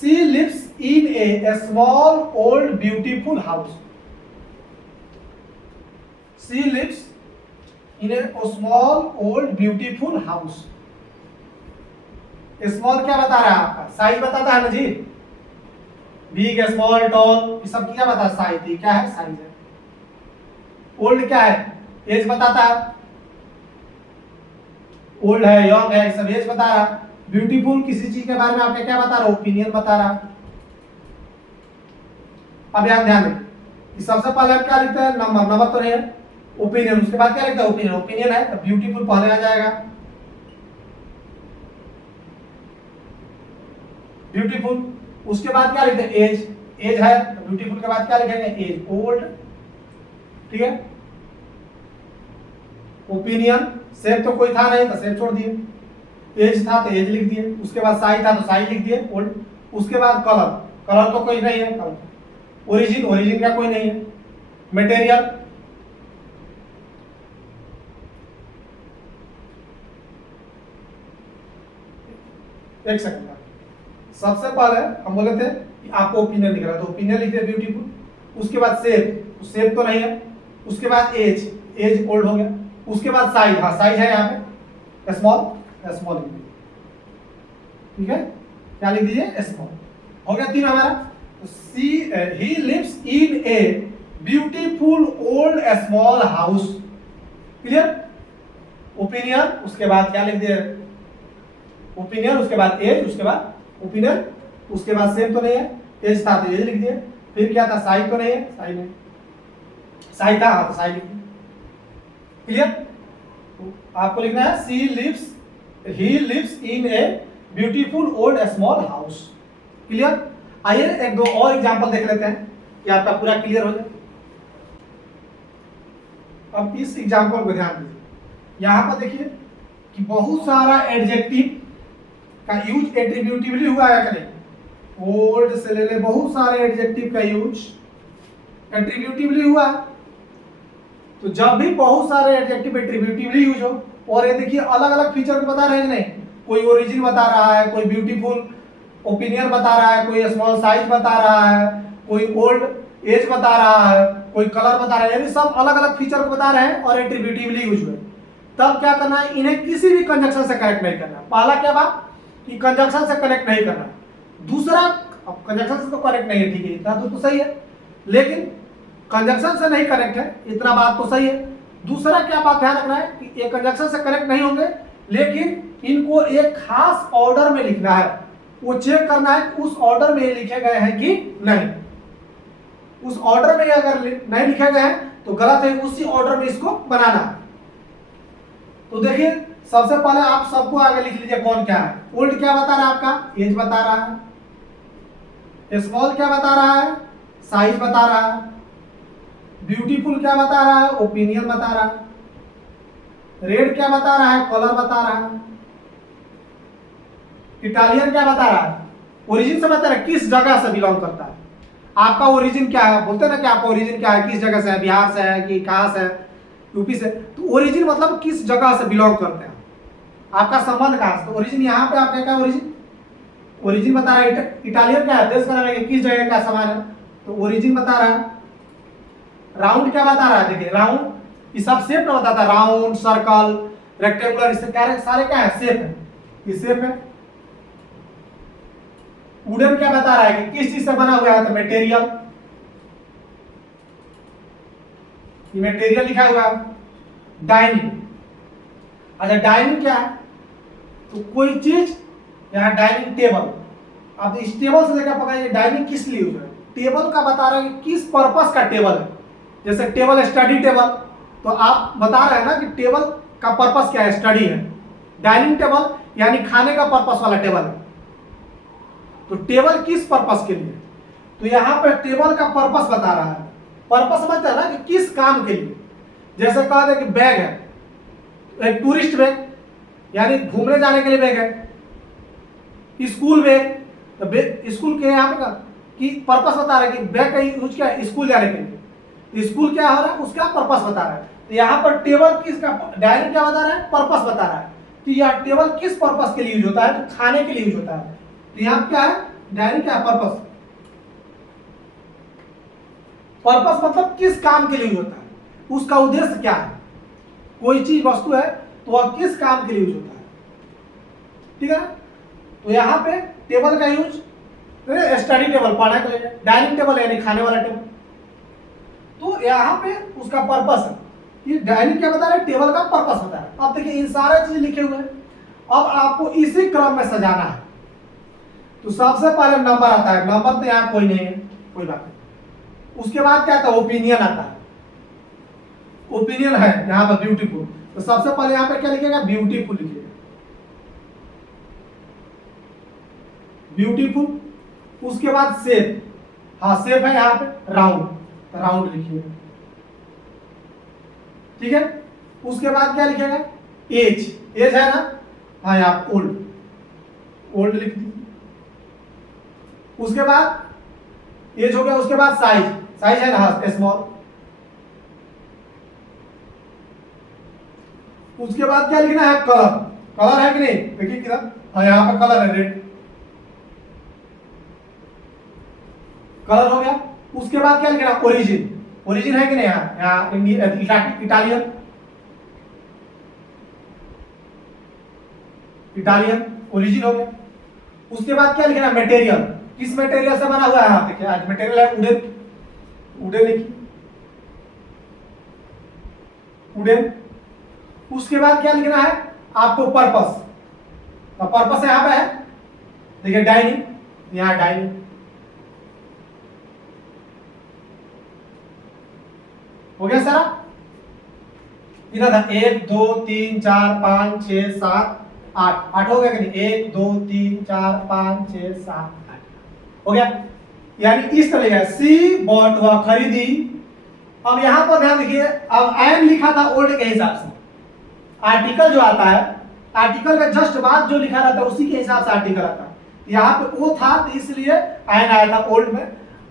she lives in a small old beautiful house. She lives in a small old beautiful house. Small क्या बता रहा है आपका? साइज बताता है ना जी, बिग स्मॉल टॉल ये सब क्या बता? साइज। क्या है? साइज है। ओल्ड क्या है? एज बताता है, ओल्ड है, यंग है, सब एज बता रहा। ब्यूटीफुल किसी चीज के बारे में आपके क्या बता रहा? ओपिनियन बता रहा। अब यार ध्यान दें, सबसे पहले हम क्या लिखते हैं? नंबर। नंबर तो नहीं है, ओपिनियन। उसके बाद क्या लिखता है? ओपिनियन। ओपिनियन है तो ब्यूटीफुल पहले आ जाएगा, ब्यूटीफुल। उसके बाद क्या लिखते हैं? एज। एज है तो ब्यूटीफुल के बाद क्या लिखेंगे? एज। ओल्ड, ठीक है। ओपिनियन, सेब तो कोई था नहीं तो सेब छोड़ दिए, एज था तो एज लिख दिए। उसके बाद साई था तो साई लिख दिए, ओल्ड। उसके बाद कलर, कलर तो कोई नहीं है, कलर। ओरिजिन, ओरिजिन का कोई नहीं है। मटेरियल, एक सेकंड, सबसे पहले हम बोले थे कि आपको ओपिनियन लिख रहा है तो ओपिनियन लिख दिया, ब्यूटीफुल। उसके बाद सेब, सेब तो नहीं है। उसके बाद एज, एज ओल्ड हो गया। उसके बाद साइज, हाँ साइज है यहाँ पे, स्मॉल, स्मॉल लिख दीजिए, ठीक है। क्या लिख दीजिए? स्मॉल। हो गया तीन हमारा। तो she he lives in a beautiful old small house. Clear? Opinion, उसके बाद क्या लिख दिए? ओपिनियन, उसके बाद एज, उसके बाद ओपिनियन, उसके बाद सेम तो नहीं है, एज था तो एज लिख दिए। फिर क्या था? साइज तो नहीं है, साइज नहीं, साइज था हाँ तो साइज लिख दिए। क्लियर? आपको लिखना है she lives, he lives in a beautiful old small house. Clear? आइए एक दो और एग्जांपल देख लेते हैं कि आपका पूरा क्लियर हो जाए। अब इस एग्जांपल को ध्यान दीजिए, यहां पर देखिए कि बहुत सारा एडजेक्टिव का यूज एट्रीब्यूटिवली हुआ है कि नहीं? ओल्ड से ले ले बहुत सारे एडजेक्टिव का यूज एट्रीब्यूटिवली हुआ। तो जब भी बहुत सारे एडजेक्टिव एट्रीब्यूटिवली यूज हो, और ये देखिए अलग अलग फीचर को बता रहे हैं नहीं, कोई ओरिजिन बता रहा है, कोई ब्यूटीफुल ओपिनियन बता रहा है, कोई स्मॉल साइज बता रहा है, कोई ओल्ड एज बता रहा है, कोई कलर बता रहा है, यानी सब अलग अलग फीचर को बता रहे हैं और एट्रीब्यूटिवली यूज हुए। तब क्या करना है? इन्हें किसी भी कंजक्शन से कनेक्ट नहीं करना। पहला क्या बात कि कंजक्शन से कनेक्ट नहीं करना। दूसरा, अब कंजक्शन से तो कनेक्ट नहीं है, ठीक है, इतना तो सही है, लेकिन कंजक्शन से नहीं कनेक्ट है, इतना बात तो सही है। दूसरा क्या बात ध्यान रखना है कि ये कंजक्शन से कनेक्ट नहीं होंगे, लेकिन इनको एक खास ऑर्डर में लिखना है। वो चेक करना है उस ऑर्डर में लिखे गए हैं कि नहीं। उस ऑर्डर में अगर नहीं लिखे गए हैं तो गलत है, उसी ऑर्डर में इसको बनाना है। तो देखिए सबसे पहले आप सबको आगे लिख लीजिए कौन क्या है। ओल्ड क्या बता रहा है? आपका एज बता रहा है। स्मॉल क्या बता रहा है? साइज बता रहा है। ब्यूटीफुल क्या बता रहा है? ओपिनियन बता रहा है। रेड क्या बता रहा है? कलर बता रहा है। इटालियन क्या बता रहा है? ओरिजिन से बता रहा है, किस जगह से बिलोंग करता है। आपका ओरिजिन क्या है? बोलते हैं ना कि आपका ओरिजिन क्या है, किस जगह से है, बिहार से है कि कहां से है, यूपी से। तो ओरिजिन मतलब किस जगह से बिलोंग करते हैं, आपका संबंध कहां से। तो ओरिजिन यहाँ पे आपका क्या ओरिजिन, ओरिजिन बता रहा है। इटालियन क्या है? देश का नाम है, किस जगह का सामान है, तो ओरिजिन बता रहा है। राउंड क्या बता रहा है? देखिए राउंड, ये सब शेप ना बताता है, राउंड, सर्कल, रेक्टेंगुलर, इससे क्या सारे क्या है? शेप है, ये शेप है। वुडन क्या बता रहा है कि किस चीज से बना हुआ है, तो मटेरियल, ये मटेरियल लिखा हुआ है। डाइनिंग, अच्छा डाइनिंग क्या है? तो कोई चीज, यहाँ डाइनिंग टेबल। अब इस टेबल से लेकर पकड़िए डाइनिंग किस लिए यूज है। टेबल का बता रहा है कि किस पर्पस का टेबल है। जैसे टेबल स्टडी टेबल, तो आप बता रहे हैं ना कि टेबल का पर्पस क्या है, स्टडी है। डाइनिंग टेबल यानी खाने का पर्पस वाला टेबल है। तो टेबल किस पर्पस के लिए, तो यहाँ पर टेबल का पर्पस बता रहा है। पर्पस समझते हैं ना कि किस काम के लिए। जैसे कहा कि बैग है, एक टूरिस्ट बैग यानी घूमने जाने के लिए बैग है। स्कूल बैग, तो स्कूल के यहाँ पे कि पर्पस बता रहा है कि बैग का यूज क्या है, स्कूल जाने के लिए। स्कूल क्या हो रहा है, उसका पर्पस बता रहा है। तो यहाँ पर टेबल किसका, डायरी क्या बता रहा है, पर्पस बता रहा है। तो यह टेबल किस पर्पस के लिए यूज होता है, तो खाने के लिए यूज होता है। तो यहाँ क्या है, डायरी क्या है, पर्पस। पर्पस मतलब किस काम के लिए यूज होता है, उसका उद्देश्य क्या है। कोई चीज वस्तु है तो वह किस काम के लिए यूज होता है, ठीक है। तो यहाँ पे टेबल का यूज स्टडी टेबल पढ़ने के लिए, डाइनिंग टेबल यानी खाने वाला टेबल। तो यहाँ पे उसका पर्पस है, ये डाइनिंग क्या बता रहा है, टेबल का पर्पस बता रहा है। अब देखिए इन सारे चीज लिखे हुए हैं, अब आपको इसी क्रम में सजाना है। तो सबसे पहले नंबर आता है, नंबर तो यहाँ कोई नहीं है, कोई बात नहीं। उसके बाद क्या आता है, ओपिनियन आता है। ओपिनियन है यहाँ पर ब्यूटीफुल, तो सबसे पहले यहाँ पे क्या लिखेगा, ब्यूटीफुल लिखिएगा, ब्यूटीफुल। उसके बाद शेप, हाँ शेप है यहाँ पे राउंड, राउंड लिखिएगा, ठीक है। उसके बाद क्या लिखेगा, एज, एज है ना, हाँ यहाँ ओल्ड, ओल्ड लिख दीजिए। उसके बाद एज हो गया, उसके बाद साइज, साइज है ना, हाँ स्मॉल। उसके बाद क्या लिखना है, कलर, कलर है कि नहीं, देखिए किधर, हाँ यहाँ पे कलर है रेड, कलर हो गया। उसके बाद क्या लिखना, ओरिजिन, ओरिजिन है कि नहीं, यहाँ इटालियन, इटालियन ओरिजिन हो गया। उसके बाद क्या लिखना, मटेरियल, किस मटेरियल से बना हुआ है, हाँ देखिए आज मटेरियल है वुडन, वुडन लिखिए, वुडन। उसके बाद क्या लिखना है आपको, पर्पस, तो पर्पस यहाँ पे है, देखिए डाइनिंग, यहाँ डाइनिंग, हो गया सारा। इधर था 1 2 3 4 5 6 7 8, 8 हो गया कि नहीं, 1 2 3 4 5 6 7 8 हो गया। यानी इस तरह सी बॉट वह खरीदी। अब यहां पर ध्यान देखिए, अब एन लिखा था ओल्ड के हिसाब से, आर्टिकल जो आता है, आर्टिकल का जस्ट बाद जो लिखा रहता है उसी के हिसाब से आर्टिकल आता है। यहाँ पे ओ था तो इसलिए एन आया था ओल्ड में।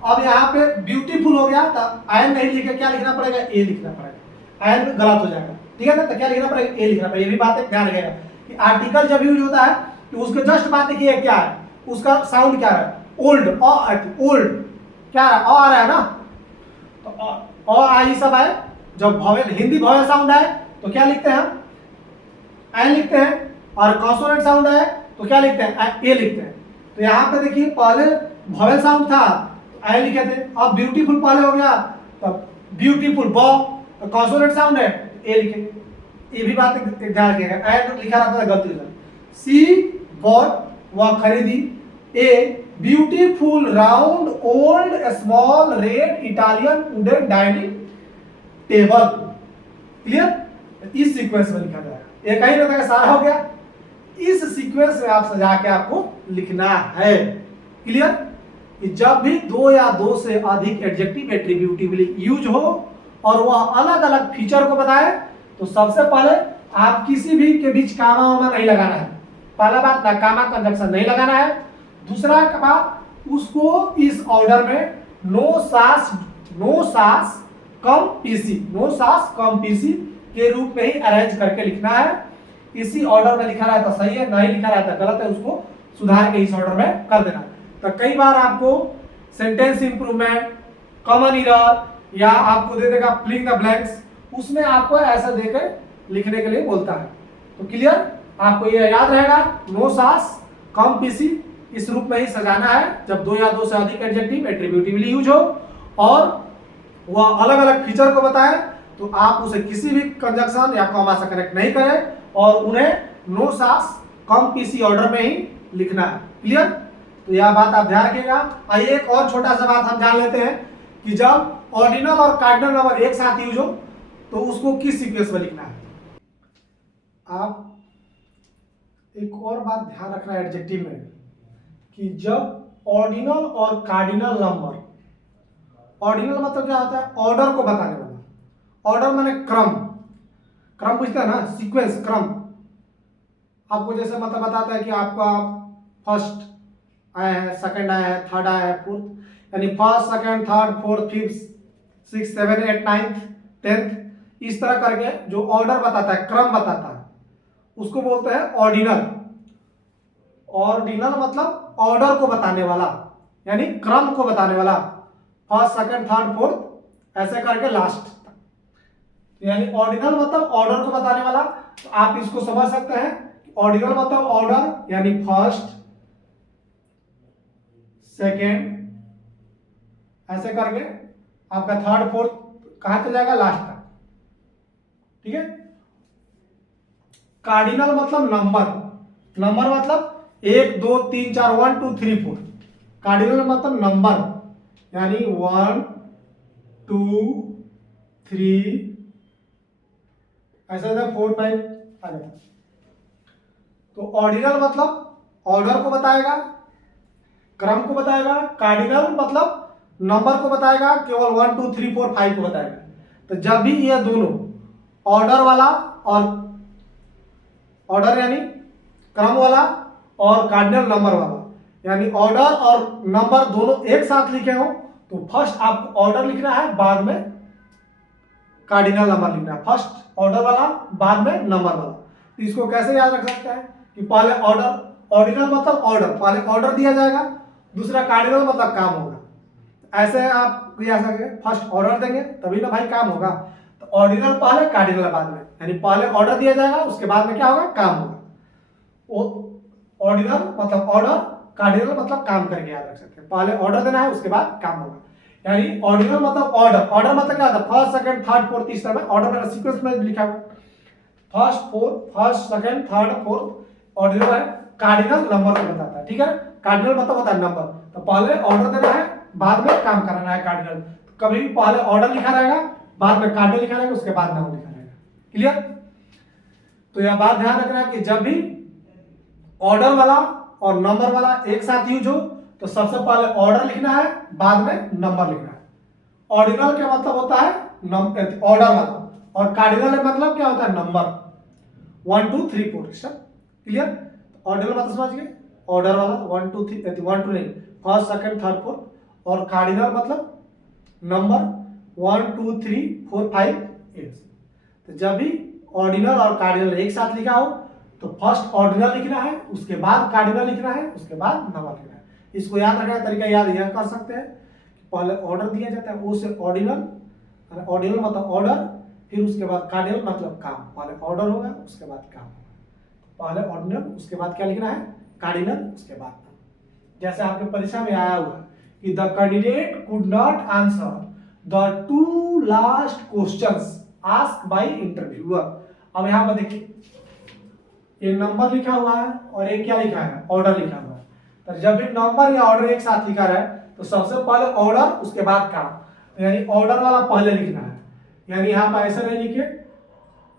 अब यहाँ पे ब्यूटीफुल हो गया तो एन नहीं लिखे, क्या लिखना पड़ेगा, ए लिखना पड़ेगा, एन गलत हो जाएगा, ठीक है ना। तो क्या लिखना पड़ेगा, ए लिखना पड़ेगा। ये भी बात ध्यान रखिएगा कि आर्टिकल जब यूज होता है तो उसके जस्ट बाद देखिए क्या है, उसका साउंड क्या है, ओल्ड, ओल्ड क्या है, आ रहा है ना, तो आई सब आए। जब भवेल, हिंदी भवेल साउंड आए तो क्या लिखते हैं हम, एन लिखते हैं, और कॉन्सोनेंट साउंड आए तो क्या लिखते हैं, ए लिखते हैं। तो यहाँ पे देखिए पहले भवेल साउंड था तो एन लिखे थे, अब ब्यूटीफुल पहले हो गया तो ब्यूटीफुल ब, तो कॉन्सोनेंट साउंड है ए लिखे। ये भी बात ध्यान रखिएगा, एन लिखा रहता है गलती से। सी बॉट वह खरीदी, a beautiful round old small red Italian wooden dining table, clear. इस सीक्वेंस में लिखा गया है, एक ही रहता है, सारा हो गया। इस सीक्वेंस में आप सजा के आपको लिखना है, क्लियर। कि जब भी दो या दो से अधिक एडजेक्टिव एट्रीब्यूटिवली यूज हो और वह अलग अलग फीचर को बताए तो सबसे पहले आप किसी भी के बीच कामा वामा नहीं लगाना है। पहला बात, ना कामा कंजक्शन नहीं लगाना है। दूसरा बात, उसको इस ऑर्डर में नो सास कम पीसी, नो सास कम पीसी के रूप में ही अरेंज करके लिखना है। इसी ऑर्डर में लिखा रहता सही है, नहीं लिखा रहता गलत है, उसको सुधार के इस ऑर्डर में कर देना। तो कई बार आपको सेंटेंस इंप्रूवमेंट, कॉमन एरर या आपको दे देगा फिलिंग द ब्लैंक्स, उसमें आपको ऐसा देकर लिखने के लिए बोलता है। तो क्लियर, आपको ये याद रहेगा, नो सास कम पीसी इस रूप में ही सजाना है जब दो या दो से अधिक एडजेक्टिव एट्रीब्यूटिवली यूज हो और वह अलग अलग फीचर को बताए तो आप उसे किसी भी कंजक्शन या कॉमा से कनेक्ट नहीं करें और उन्हें नो सास कम पीसी ऑर्डर में ही लिखना है, क्लियर। तो यह बात आप ध्यान रखिएगा। आइए एक और छोटा सा बात हम जान लेते हैं कि जब ऑर्डिनल और कार्डिनल नंबर एक साथ यूज हो तो उसको किस सीक्वेंस में लिखना है। आप एक और बात ध्यान रखना है एडजेक्टिव में कि जब ऑर्डिनल और कार्डिनल नंबर, ऑर्डिनल मतलब क्या होता है, ऑर्डर को बताने वाला, ऑर्डर माने क्रम, क्रम पूछता है ना, सीक्वेंस, क्रम। आपको जैसे मतलब बताता है कि आपका फर्स्ट आया है, सेकंड आया है, थर्ड आया है, फोर्थ, यानी first, second, third, fourth, fifth, six, seven, eight, ninth, tenth, इस तरह करके जो ऑर्डर बताता है, क्रम बताता है, उसको बोलते हैं ऑर्डिनल। ऑर्डिनल मतलब ऑर्डर को बताने वाला, यानी क्रम को बताने वाला, फर्स्ट, सेकंड, थर्ड, फोर्थ, ऐसे करके लास्ट। यानी ऑर्डिनल मतलब ऑर्डर को बताने वाला। तो आप इसको समझ सकते हैं, ऑर्डिनल मतलब ऑर्डर, यानी फर्स्ट, सेकेंड, ऐसे करके आपका थर्ड, फोर्थ कहां चल जाएगा, लास्ट तक। ठीक है। कार्डिनल मतलब नंबर, नंबर मतलब 1 2 3 4, 1 2 3 4। कार्डिनल मतलब नंबर, यानी 1 2 3 ऐसा 4 5 आ जाता। तो ऑर्डिनल मतलब ऑर्डर को बताएगा, क्रम को बताएगा। कार्डिनल मतलब नंबर को बताएगा, केवल 1 2 3 4 5 को बताएगा। तो जब भी ये दोनों ऑर्डर वाला और ऑर्डर यानी क्रम वाला और कार्डिनल नंबर वाला, यानी ऑर्डर और नंबर दोनों एक साथ लिखे हो, तो फर्स्ट आपको ऑर्डर लिखना है, बाद में कार्डिनल नंबर लिखना है। फर्स्ट ऑर्डर वाला, बाद में नंबर वाला। तो इसको कैसे याद रख सकते हैं कि पहले ऑर्डर, ऑर्डिनल मतलब ऑर्डर, पहले ऑर्डर दिया जाएगा, दूसरा कार्डिनल मतलब काम होगा। ऐसे आप याद रखेंगे, फर्स्ट ऑर्डर देंगे तभी ना भाई काम होगा। तो ऑर्डिनल पहले, कार्डिनल बाद में, यानी पहले ऑर्डर दिया जाएगा, उसके बाद में क्या होगा, काम होगा। ऑर्डिनल मतलब ऑर्डर, कार्डिनल मतलब काम करके याद रख सकते हैं। पहले ऑर्डर देना है, उसके बाद काम होगा। यानी ऑर्डिनल मतलब ऑर्डर, ऑर्डर मतलब क्या होता है, फर्स्ट, सेकंड, थर्ड, फोर्थ, इस तरह में ऑर्डर मेरा सीक्वेंस में लिखा हुआ, first, second, third, fourth ordinal है। कार्डिनल नंबर को बताता है। ठीक है। कार्डिनल मतलब होता है नंबर। तो पहले ऑर्डर देना है, बाद में काम कराना है कार्डिनल। कभी भी पहले ऑर्डर लिखा रहेगा, बाद में कार्डिनल लिखा रहेगा, उसके बाद नाम लिखा रहेगा। क्लियर। तो यह बात ध्यान रखना कि जब भी ऑर्डर वाला और नंबर वाला एक साथ यूज हो, तो सबसे पहले ऑर्डर लिखना है, बाद में नंबर लिखना है। ऑर्डिनल का मतलब होता है ऑर्डर वाला, और कार्डिनल मतलब क्या होता है, नंबर 1 2 3 4। सब क्लियर। ऑर्डिनल मतलब समझ गए, ऑर्डर वाला 1 2 3, 1 2 नहीं, फर्स्ट, सेकंड, थर्ड, फोर्थ। और कार्डिनल मतलब नंबर 1 2 3 4 5 8। तो जब भी ऑर्डिनल और कार्डिनल एक साथ लिखा हो, तो फर्स्ट ऑर्डिनल लिखना है, उसके बाद कार्डिनल लिखना है, उसके बाद नंबर लिखना है। इसको याद रखने का तरीका याद यह कर सकते हैं, पहले ऑर्डर दिया जाता है, वो से ऑर्डिनल, ऑर्डिनल मतलब ऑर्डर, फिर उसके बाद कार्डिनल मतलब काम। पहले ऑर्डर होगा, उसके बाद काम होगा। पहले ऑर्डिनल, उसके बाद क्या लिखना है, कार्डिनल, उसके बाद काम। जैसे आपके परीक्षा में आया हुआ कि the candidate could not answer the 2 last questions asked by interviewer. अब यहां पर देखिए, ये नंबर लिखा हुआ है और एक क्या लिखा है, ऑर्डर लिखा हुआ है। तो जब भी नंबर या ऑर्डर एक साथ लिखा है, तो सबसे पहले ऑर्डर, उसके बाद काम। यानी ऑर्डर वाला पहले लिखना है, यानी यहां पर ऐसे नहीं लिखे,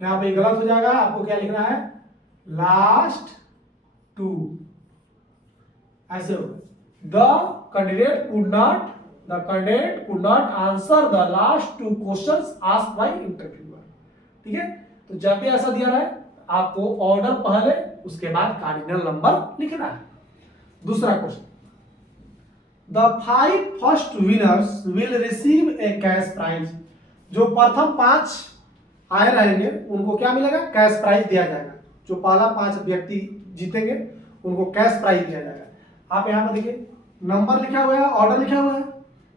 यहां पे गलत हो जाएगा। आपको क्या लिखना है, लास्ट 2, ऐसे हो। The candidate could not answer the last 2 questions asked by interviewer. ठीक है। तो जब भी ऐसा दिया रहे, आपको ऑर्डर पहले, उसके बाद कार्डिनल नंबर लिखना है। दूसरा question, the 5 first winners will receive a cash prize. जो प्रथम 5 आए रहेंगे, उनको क्या मिलेगा, कैश प्राइज दिया जाएगा। जो पहला 5 व्यक्ति जीतेंगे, उनको कैश प्राइज दिया जाएगा। आप यहां पर देखिए, नंबर लिखा हुआ है, ऑर्डर लिखा हुआ है,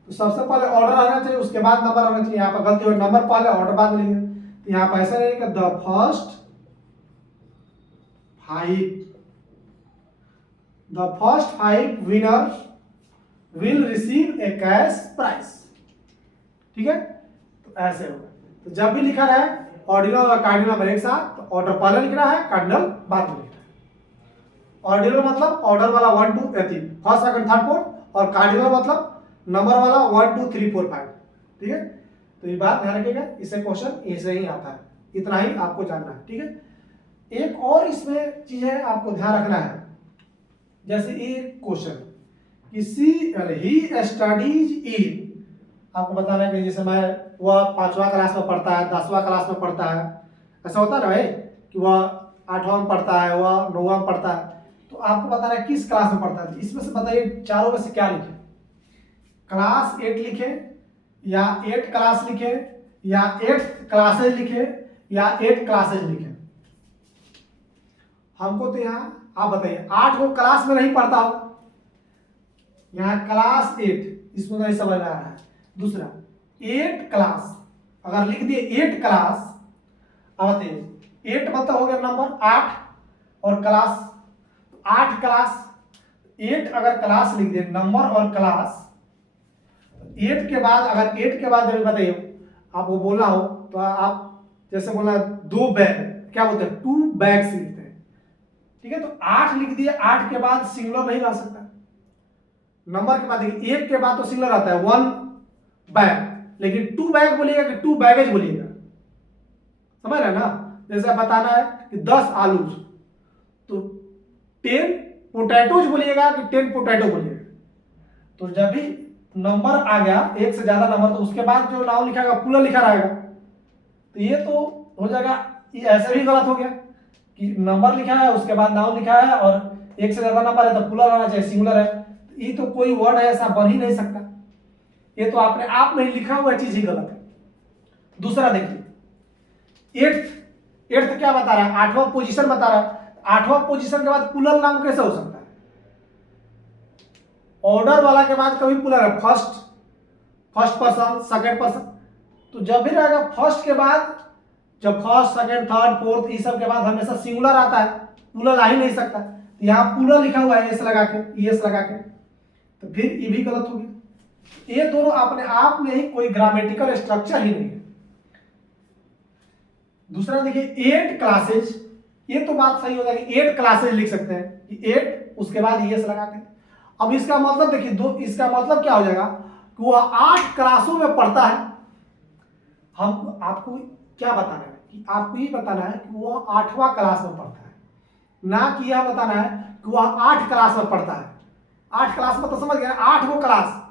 तो सबसे पहले ऑर्डर आना चाहिए, उसके बाद नंबर आना चाहिए। यहाँ पर गलती हो, नंबर पहले ऑर्डर बाद में लिखे। तो यहाँ पर ऐसा रहेगा, the first 5 winners will receive a cash prize. ठीक है। तो ऐसे होगा। तो जब भी लिखा रहे ऑर्डिनल और कार्डिनल नंबर एक साथ, तो ऑर्डर पहले लिखना है, कार्डिनल बाद में लिखना है। ऑर्डिनल मतलब ऑर्डर वाला 1 2 3, फर्स्ट, सेकंड, थर्ड, फोर्थ, और कार्डिनल मतलब नंबर वाला 1 2 3 4 5। ठीक है। तो ये बात ध्यान रखिएगा, इससे क्वेश्चन ऐसे ही आता है, इतना ही आपको जानना है। ठीक है। एक और इसमें चीज है, आपको ध्यान रखना है। जैसे एक क्वेश्चन, ही स्टडीज इन, आपको बताना है कि जैसे मैं, वह 5वां क्लास में पढ़ता है, 10वां क्लास में पढ़ता है, ऐसा होता है ना भाई, कि वह 8वां में पढ़ता है, वह 9वां में पढ़ता है। तो आपको बताना है किस क्लास में पढ़ता है। इसमें से बताइए, चारों में से क्या लिखे, क्लास 8 लिखे या 8 क्लास लिखे या 8 क्लासेज लिखे या 8 क्लासेज लिखे, हमको तो यहाँ आप बताइए 8 को क्लास में नहीं पढ़ता होगा, यहाँ क्लास 8 इसमें नहीं समझ में आ रहा है। दूसरा 8 क्लास, अगर लिख दिए 8 क्लास, अब बताइए 8 मतलब हो गया नंबर 8 और क्लास 8 क्लास, 8 अगर क्लास लिख दिए नंबर और क्लास, 8 के बाद अगर 8 के बाद जब बताइए आपको बोलना हो तो आप जैसे बोलना 2 बैग, क्या बोलते हैं 2 बैग्स लिखते हैं, ठीक है। तो 8 लिख दिए, 8 के बाद सिंगुलर नहीं ला सकता, नंबर के बाद देखिए 1 के बाद तो सिंगुलर आता है 1 बैग, लेकिन 2 बैग बोलिएगा कि 2 बैगेज बोलिएगा, समझ रहे हैं ना। जैसे बताना है कि 10 आलू तो 10 पोटैटोज बोलिएगा कि 10 पोटैटो बोलिएगा। तो जब भी नंबर आ गया एक से ज्यादा नंबर तो उसके बाद जो नाउन लिखा होगा प्लूरल लिखा रहेगा, तो ये तो हो जाएगा, ये ऐसे भी गलत हो गया कि नंबर लिखा है उसके बाद नाउन लिखा है और एक से ज्यादा नंबर है तो प्लूरल आना चाहिए, सिंगुलर है, ये तो कोई वर्ड है ऐसा बन ही नहीं सकता, ये तो आपने आप नहीं लिखा हुआ चीज ही गलत है। दूसरा देखिए 8th क्या बता रहा है, 8वां पोजीशन बता रहा है, 8वां पोजीशन के बाद प्लूरल नाउन कैसे हो सकता है, ऑर्डर वाला के बाद कभी प्लूरल है, फर्स्ट पर्सन सेकंड पर्सन, तो जब भी रहेगा फर्स्ट के बाद, जब फर्स्ट सेकंड थर्ड फोर्थ इस सब के बाद हमेशा सिंगुलर आता है, प्लूरल आ ही नहीं सकता, तो यहाँ प्लूरल लिखा हुआ है एस लगा के, तो फिर ये भी गलत हो गया। ये दोनों अपने आप में ही कोई ग्रामेटिकल स्ट्रक्चर ही नहीं है। दूसरा देखिए 8 क्लासेज, ये तो बात सही हो जाएगी, 8 क्लासेज लिख सकते हैं, 8 उसके बाद एस लगा के। अब इसका मतलब देखिए इसका मतलब क्या हो जाएगा कि वह 8 क्लासों में पढ़ता है। हम आपको क्या बताना है कि आपको ये बताना है कि वह 8वां क्लास में पढ़ता है, ना कि यह बताना है कि वह 8 क्लास में पढ़ता है। 8 क्लास में तो समझ गया, 8 क्लास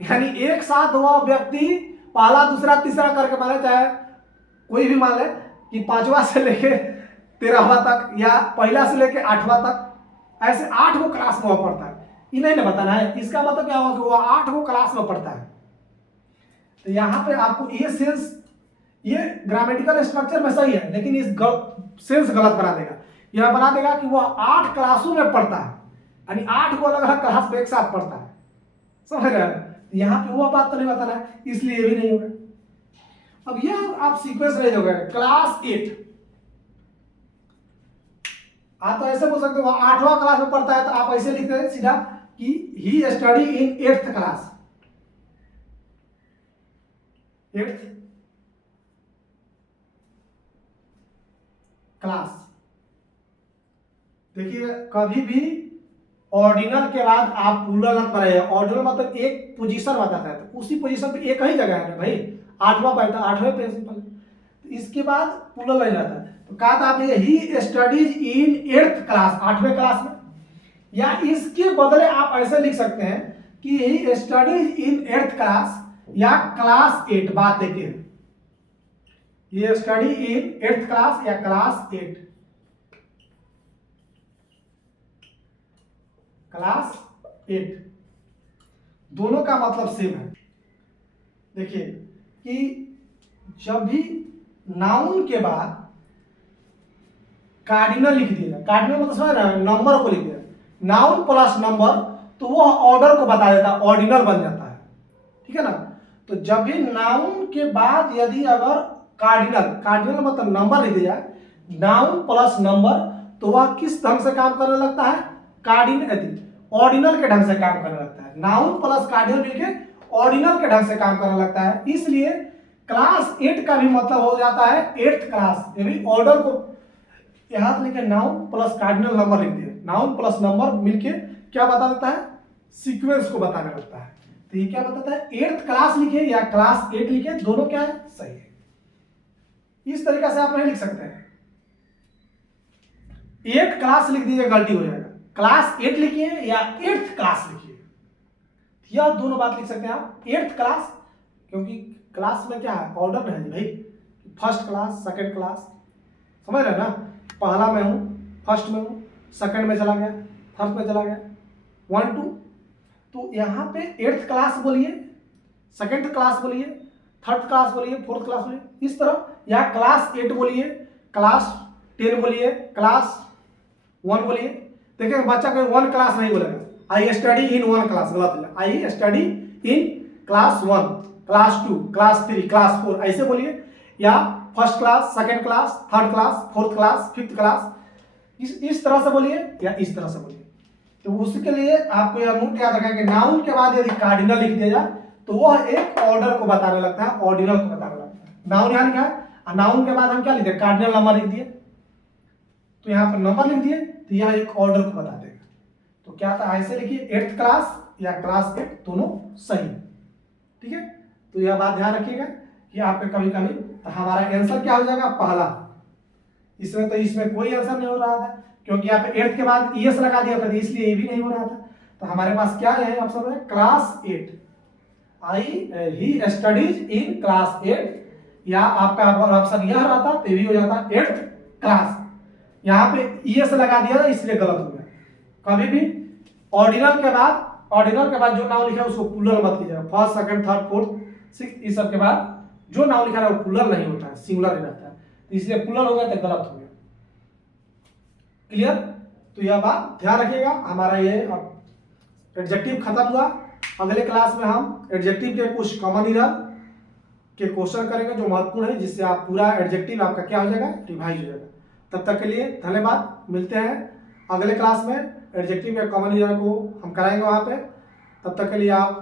यानी एक साथ वह व्यक्ति पहला दूसरा तीसरा करके माने, चाहे कोई भी मान ले कि 5वां से लेके 13वां तक या पहला से लेके 8वां तक, ऐसे 8 क्लास में वह पढ़ता है, ये नहीं ना बताना है। इसका मतलब क्या होगा कि वह 8 क्लास में पढ़ता है। तो यहाँ पे आपको ये सेंस, ये ग्रामेटिकल स्ट्रक्चर में सही है लेकिन इस सेंस गलत बना देगा। यह बना देगा कि वह 8 क्लासों में पढ़ता है, यानी 8 को अलग अलग क्लास में एक साथ पढ़ता है, समझ रहे हैं। यहाँ पे वह बात तो नहीं बताना है, इसलिए भी नहीं होगा। अब यह आप सीक्वेंस नहीं होगा, क्लास 8 आप तो ऐसे बोल सकते हो 8वां क्लास में पढ़ता है, तो आप ऐसे लिखते हैं सीधा कि he study in 8th class, 8th class. देखिए कभी भी ऑर्डिनल के बाद आप प्लूरल मत बनाइए। ऑर्डिनल मतलब एक पोजीशन बताता है, तो उसी पोजीशन पे एक ही जगह है ना भाई, 8वां बैठा 8वें प्रिंसिपल, तो इसके बाद प्लूरल नहीं जाता। तो कहा था आपने he studies in 8th class, 8वें क्लास में, या इसके बदले आप ऐसे लिख सकते हैं कि ही स्टडीज इन 8th क्लास या क्लास 8, बात देखिए ये स्टडी इन 8th क्लास या क्लास 8, क्लास 8, दोनों का मतलब सेम है। देखिए कि जब भी नाउन के बाद कार्डिनल लिख दिया, कार्डिनल मतलब समझ रहे हैं, नंबर को लिख दिया, नाउन प्लस नंबर, तो वह ऑर्डर को बता देता है, ऑर्डिनल बन जाता है, ठीक है ना। तो जब भी नाउन के बाद यदि अगर कार्डिनल मतलब नंबर लिख दिया, नाउन प्लस नंबर, तो वह किस ढंग से काम करने लगता है, ऑर्डिनल के ढंग से काम करने लगता है। नाउन प्लस कार्डिनल मिलके ऑर्डिनल के ढंग से काम करने लगता है। इसलिए क्लास 8 का भी मतलब हो जाता है 8th क्लास, यानी ऑर्डर को यहां लिखे नाउन प्लस कार्डिनल नंबर लिख दिया, नाउन प्लस नंबर मिलके क्या बता देता है, सीक्वेंस को बताने लगता है। तो ये क्या बताता है, 8th क्लास लिखे या क्लास 8 लिखे, दोनों क्या है, सही है। इस तरीके से आप नहीं लिख सकते हैं, 8 क्लास लिख दीजिए गलती हो जाएगा, क्लास 8 लिखिए या 8th क्लास लिखिए, यह दोनों बात लिख सकते हैं आप। 8th क्लास क्योंकि क्लास में क्या है, ऑर्डर है भाई, फर्स्ट क्लास सेकंड क्लास, समझ रहे ना, पहला में हूं, फर्स्ट में हूं, सेकंड में चला गया, थर्ड में चला गया, 1 2, तो यहाँ पे 8th क्लास बोलिए, 2nd क्लास बोलिए, 3rd क्लास बोलिए, 4th क्लास बोलिए, इस तरह। या क्लास 8 बोलिए, क्लास 10 बोलिए, क्लास 1 बोलिए। देखिए बच्चा कोई 1 क्लास नहीं बोलेगा, आई स्टडी इन 1 क्लास, गलत है, I study in class 1, class 2, class 3, class 4 ऐसे बोलिए। या 1st class, 2nd class, 3rd class, 4th class, 5th class, इस तरह से बोलिए या इस तरह से बोलिए। तो उसके लिए आपको यह नोट याद रखना कि नाउन के बाद यदि कार्डिनल लिख दिया जाए तो वह एक ऑर्डर को बताने लगता है, ऑर्डिनल को बताने लगता है। नाउन यहाँ लिखा है और नाउन के बाद हम क्या लिख दिए, कार्डिनल नंबर लिख दिए, तो यहाँ पर नंबर लिख दिए तो यह एक ऑर्डर को बता देगा। तो क्या था, ऐसे लिखिए 8th क्लास या क्लास 8 दोनों सही, ठीक है। तो यह बात ध्यान रखिएगा कि आपके कभी कभी तो हमारा आंसर क्या हो जाएगा, पहला। इसमें तो इसमें कोई आंसर नहीं हो रहा था क्योंकि यहाँ पे 8th के बाद ईएस लगा दिया था, इसलिए ये भी नहीं हो रहा था। तो हमारे पास क्या है ऑप्शन है, class 8, he studies in class 8, या आपका ऑप्शन यह रहता तो ये भी हो जाता 8th क्लास। यहाँ पे ईएस लगा दिया था इसलिए गलत हो गया। कभी भी ऑर्डिनल के बाद जो नाउन लिखा है उसको प्लूरल मत लीजिएगा। 1st, 2nd, 3rd, 4th, 6th इस सब के बाद जो नाउन लिखा है वो प्लूरल नहीं होता है, सिंगुलर ही रहता है, तो इसलिए प्लूरल हो गया तो गलत हो गया। क्लियर? तो यह बात ध्यान रखिएगा। हमारा ये एडजेक्टिव खत्म हुआ। अगले क्लास में हम एडजेक्टिव के कुछ कॉमन इरर के क्वेश्चन करेंगे जो महत्वपूर्ण है, जिससे आप पूरा एडजेक्टिव आपका क्या हो जाएगा, रिवाइज हो जाएगा। तब तक के लिए धन्यवाद। मिलते हैं अगले क्लास में, एडजेक्टिव के कॉमन इरर को हम कराएंगे वहाँ पे। तब तक के लिए आप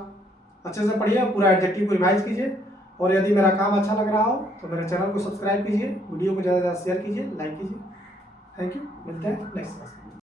अच्छे से पढ़िए, पूरा एडजेक्टिव को रिवाइज कीजिए, और यदि मेरा काम अच्छा लग रहा हो तो मेरे चैनल को सब्सक्राइब कीजिए, वीडियो को ज़्यादा से ज़्यादा शेयर कीजिए, लाइक कीजिए। Thank you. मिलते हैं नेक्स्ट क्लास में।